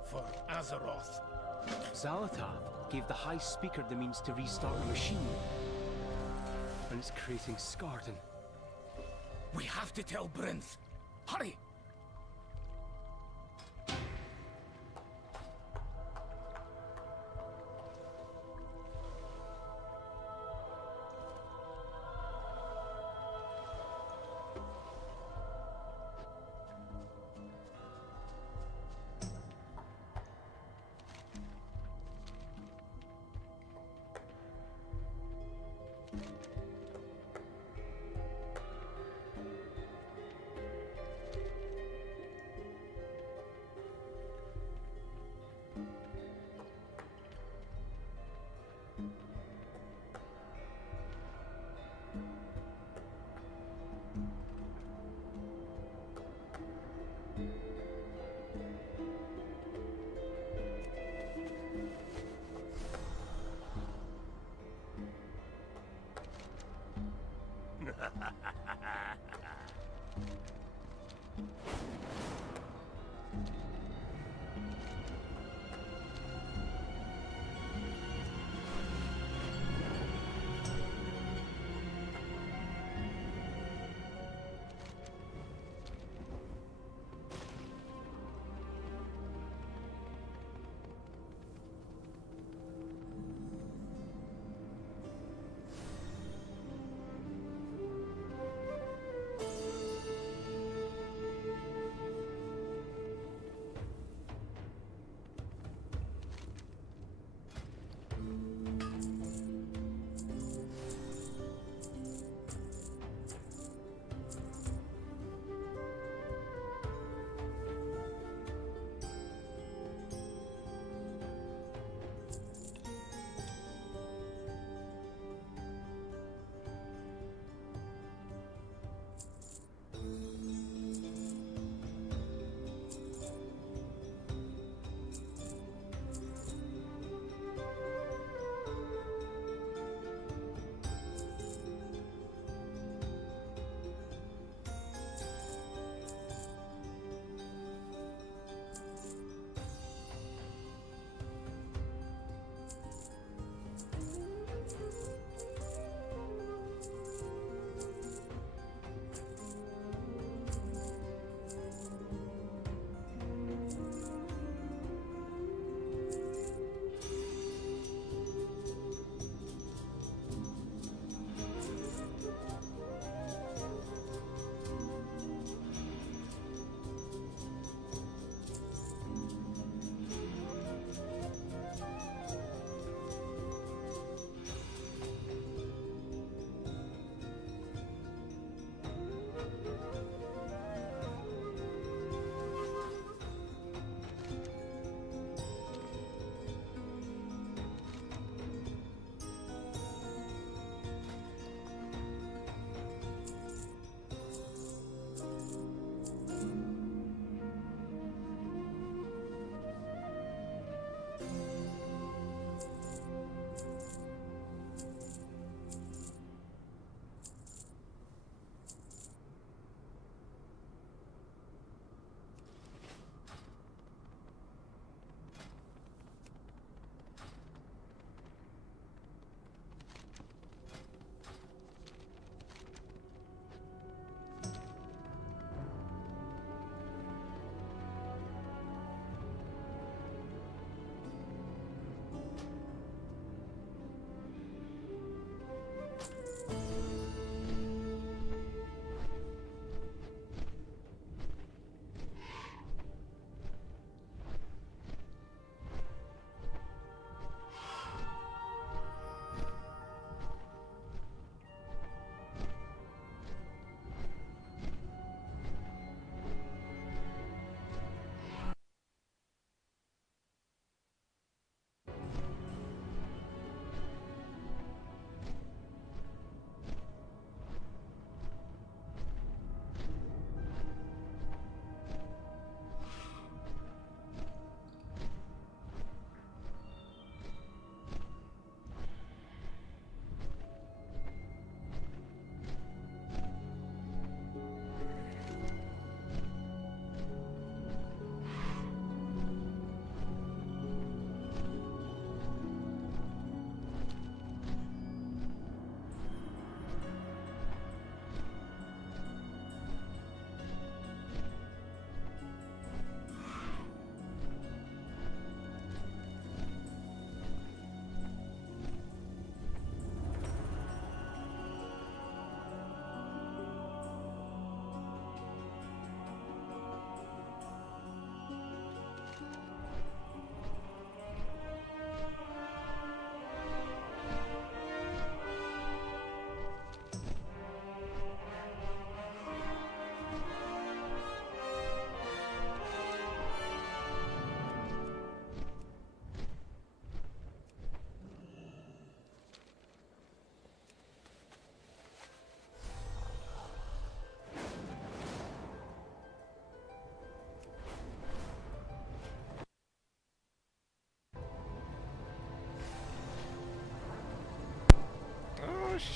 For Azeroth. Zalatath gave the High Speaker the means to restart the machine. And it's creating Skarden. We have to tell Brinth. Hurry!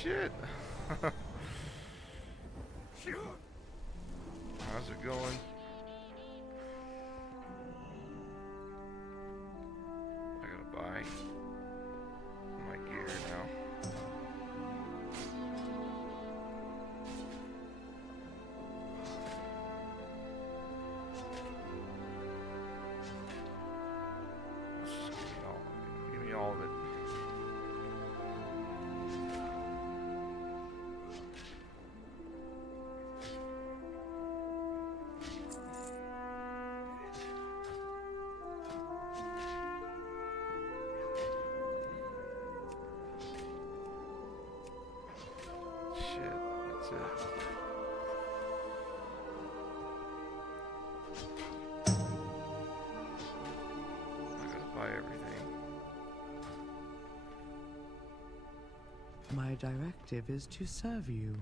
shit. How's it going? I gotta buy my gear now. Let's just give me all of it. Shit, that's it. I gotta buy everything. My directive is to serve you.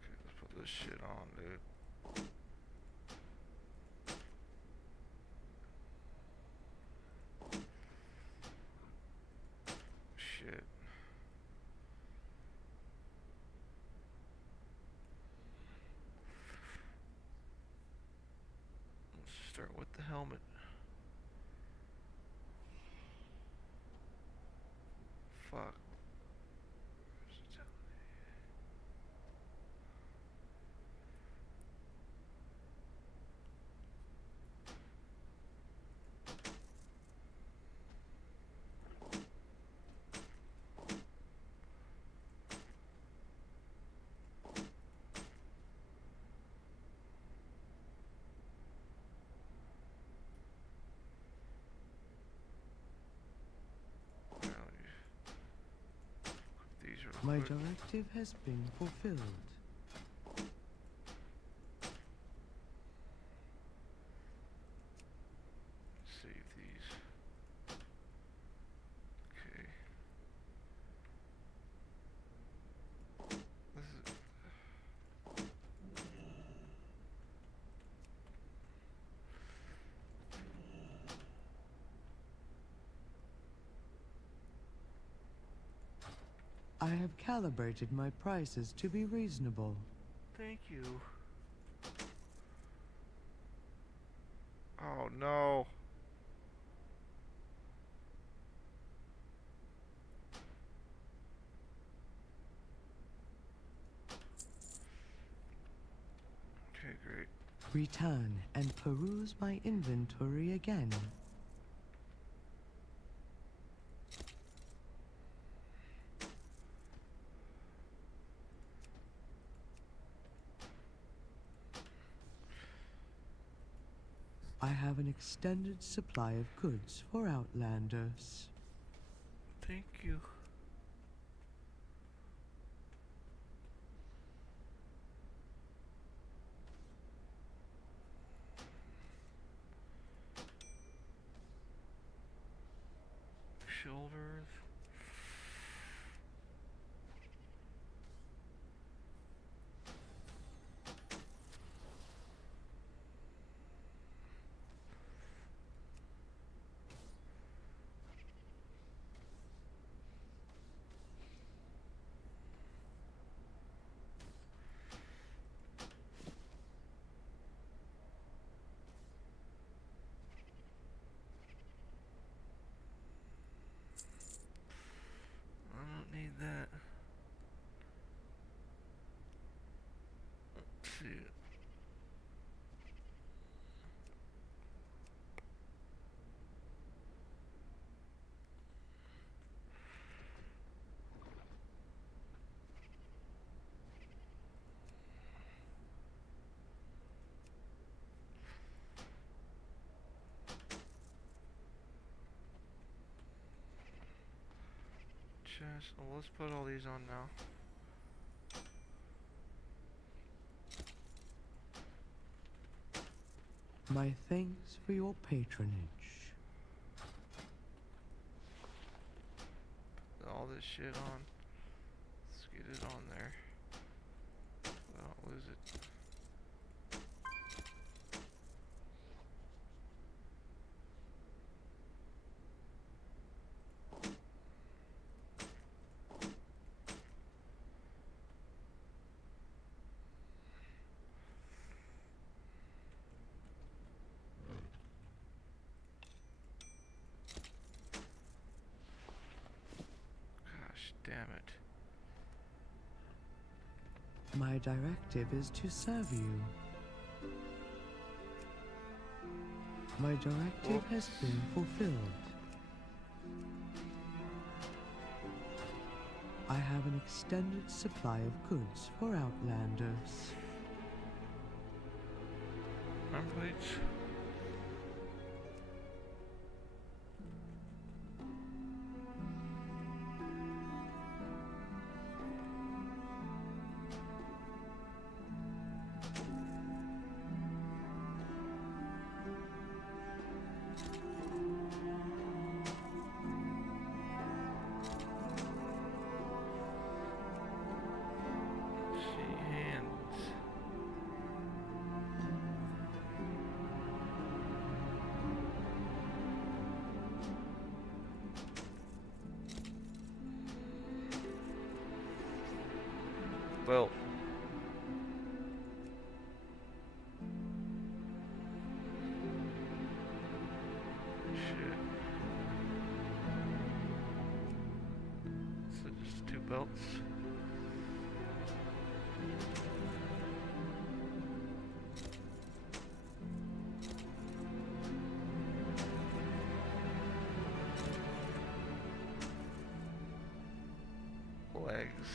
Okay, let's put this shit on, dude. Shit. Let's start with the helmet. Fuck. These are My quick. directive has been fulfilled. Save these. Okay. This is. I have calibrated my prices to be reasonable. Thank you. Oh no. Okay, great. Return and peruse my inventory again. I have an extended supply of goods for Outlanders. Thank you. Shoulders. I don't need that. Let's see. chest. Well, let's put all these on now. My thanks for your patronage. Put all this shit on. Let's get it on there. So I don't lose it. Gosh damn it. My directive is to serve you. My directive has been fulfilled. I have an extended supply of goods for Outlanders. Arm plates. Well, shit. So just 2 belts. Legs.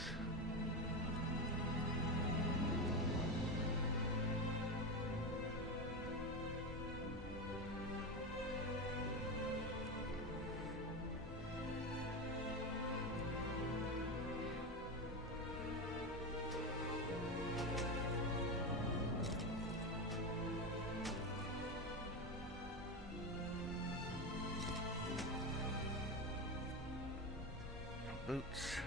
Boots.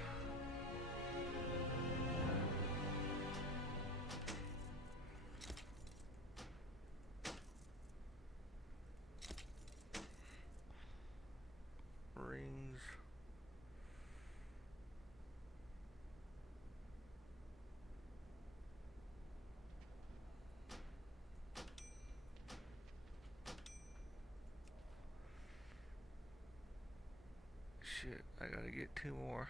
Rings. Shit, I gotta get 2 more.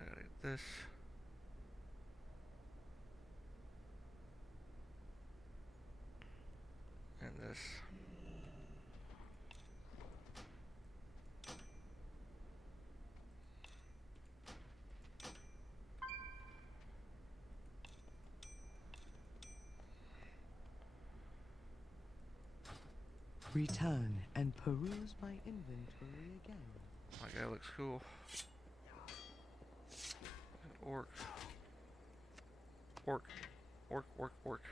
I gotta get this. And this. Return and peruse my inventory again. My guy looks cool. Orc. Orc. Orc, orc, orc.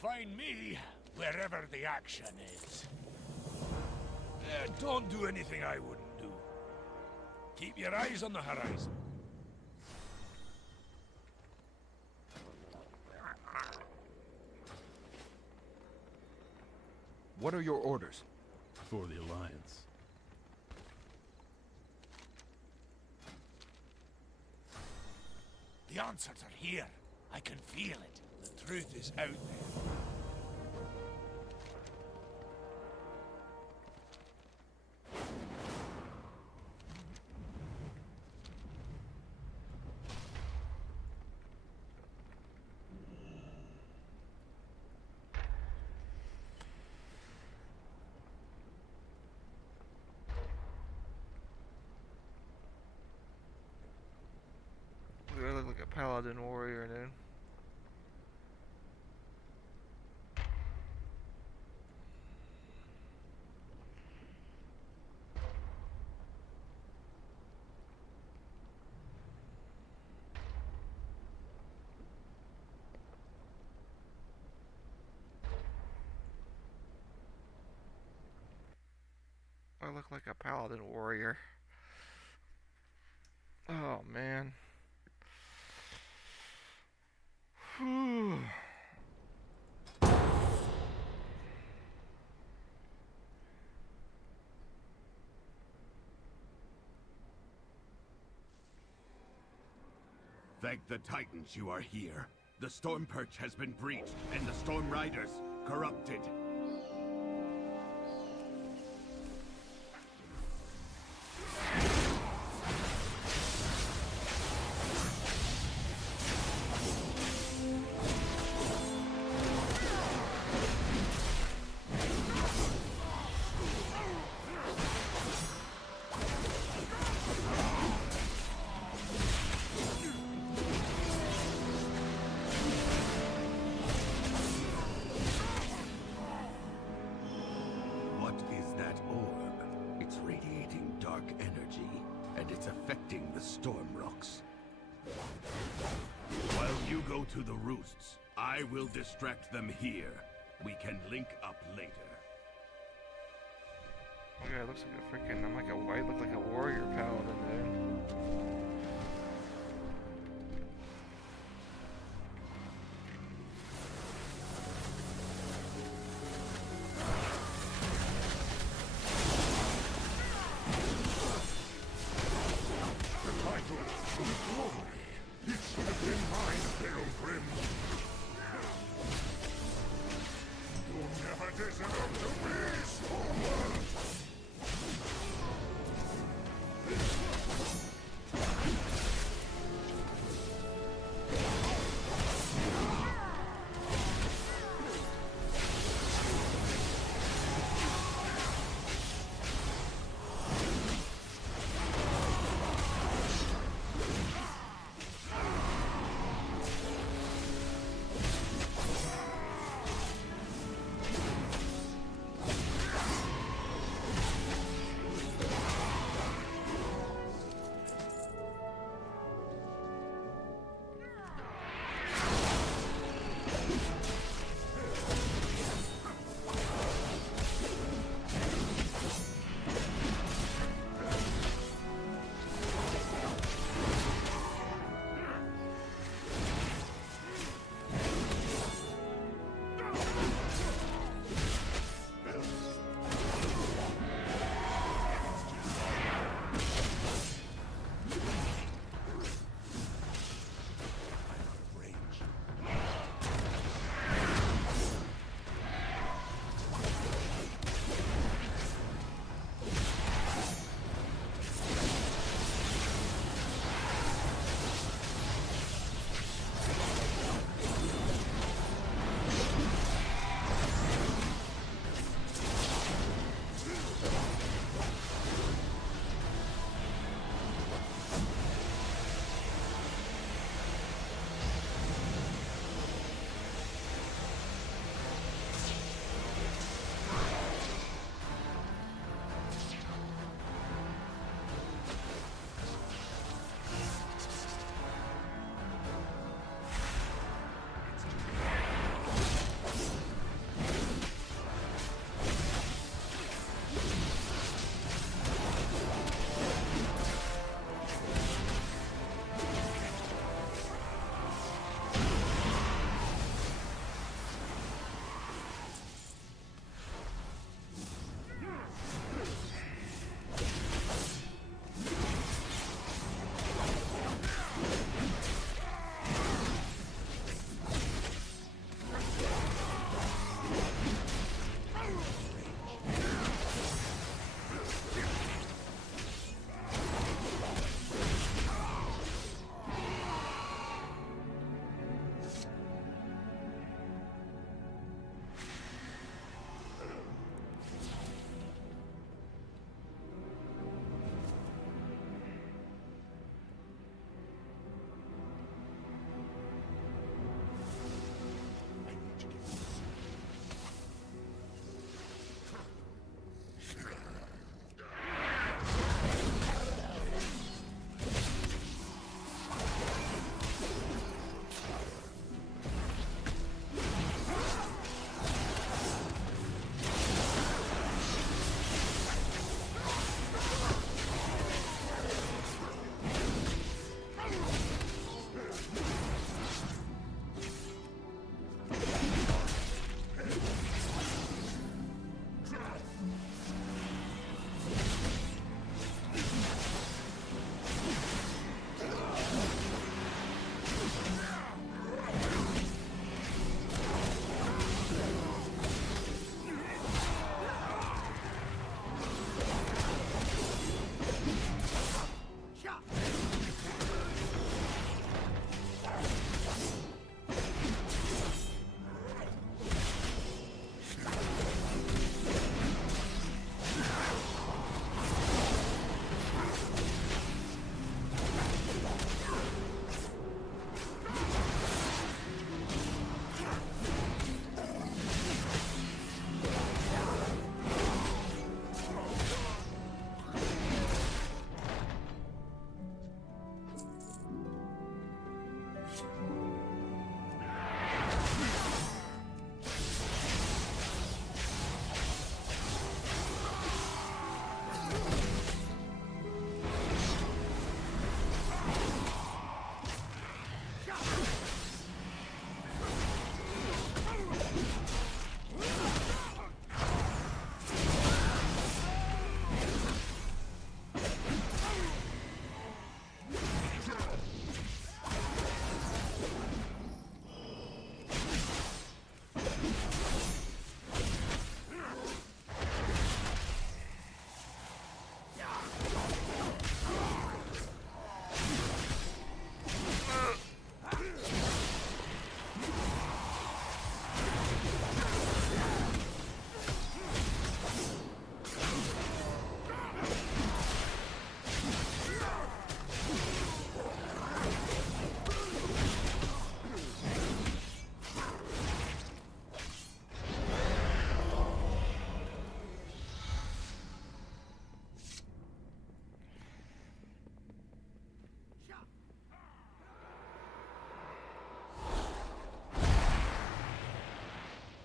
find me wherever the action is. Don't do anything I wouldn't do. Keep your eyes on the horizon. What are your orders? For the Alliance. The answers are here. I can feel it. The truth is out there. I look like a paladin warrior, dude. I look like a paladin warrior. Oh man. Whew. Thank the Titans you are here. The Storm Perch has been breached, and the Storm Riders corrupted. Affecting the storm rocks. While you go to the roosts, I will distract them here. We can link up later. Oh yeah, it looks like a freaking, I'm like a white, look like a warrior paladin, dude.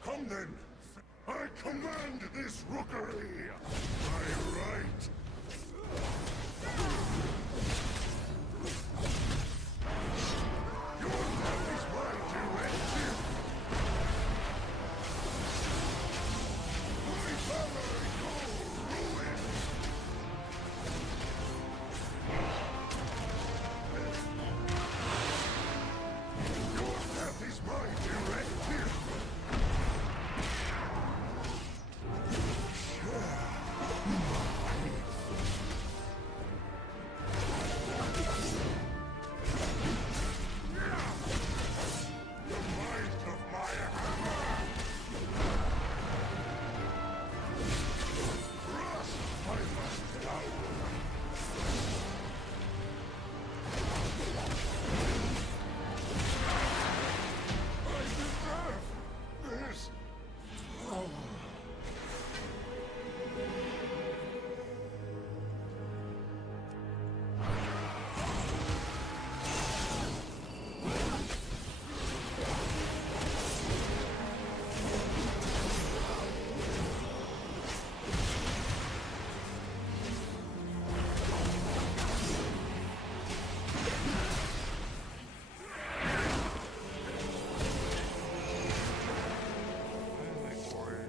Come then! I command this rookery! By right! Your death is my directive! My valor, your ruin! Your death is my directive!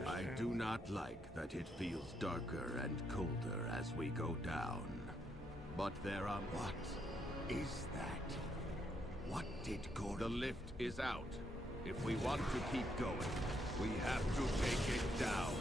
I do not like that it feels darker and colder as we go down. But there are... What is that? What did go... The lift is out. If we want to keep going, we have to take it down.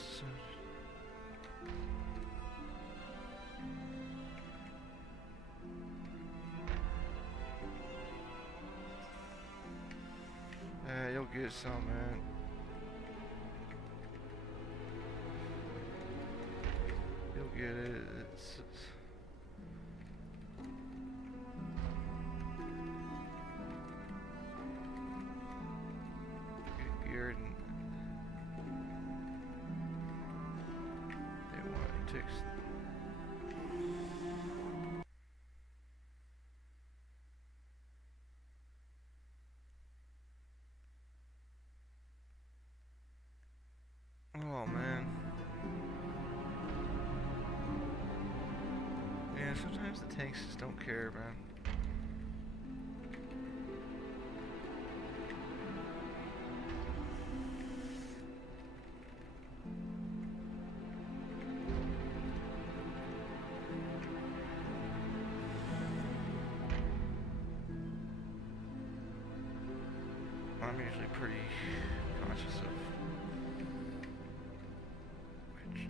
else? You'll get some, man. You'll get it. It's get geared and they want it takes. Oh man. Yeah, sometimes the tanks just don't care, man. I'm usually pretty conscious of which.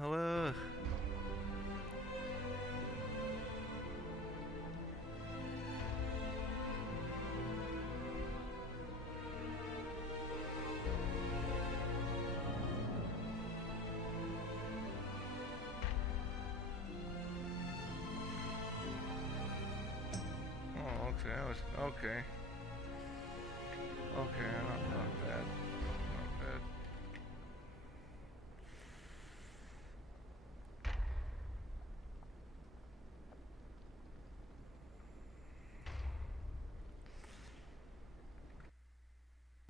Hello. Oh, okay, that was okay. Okay, not bad.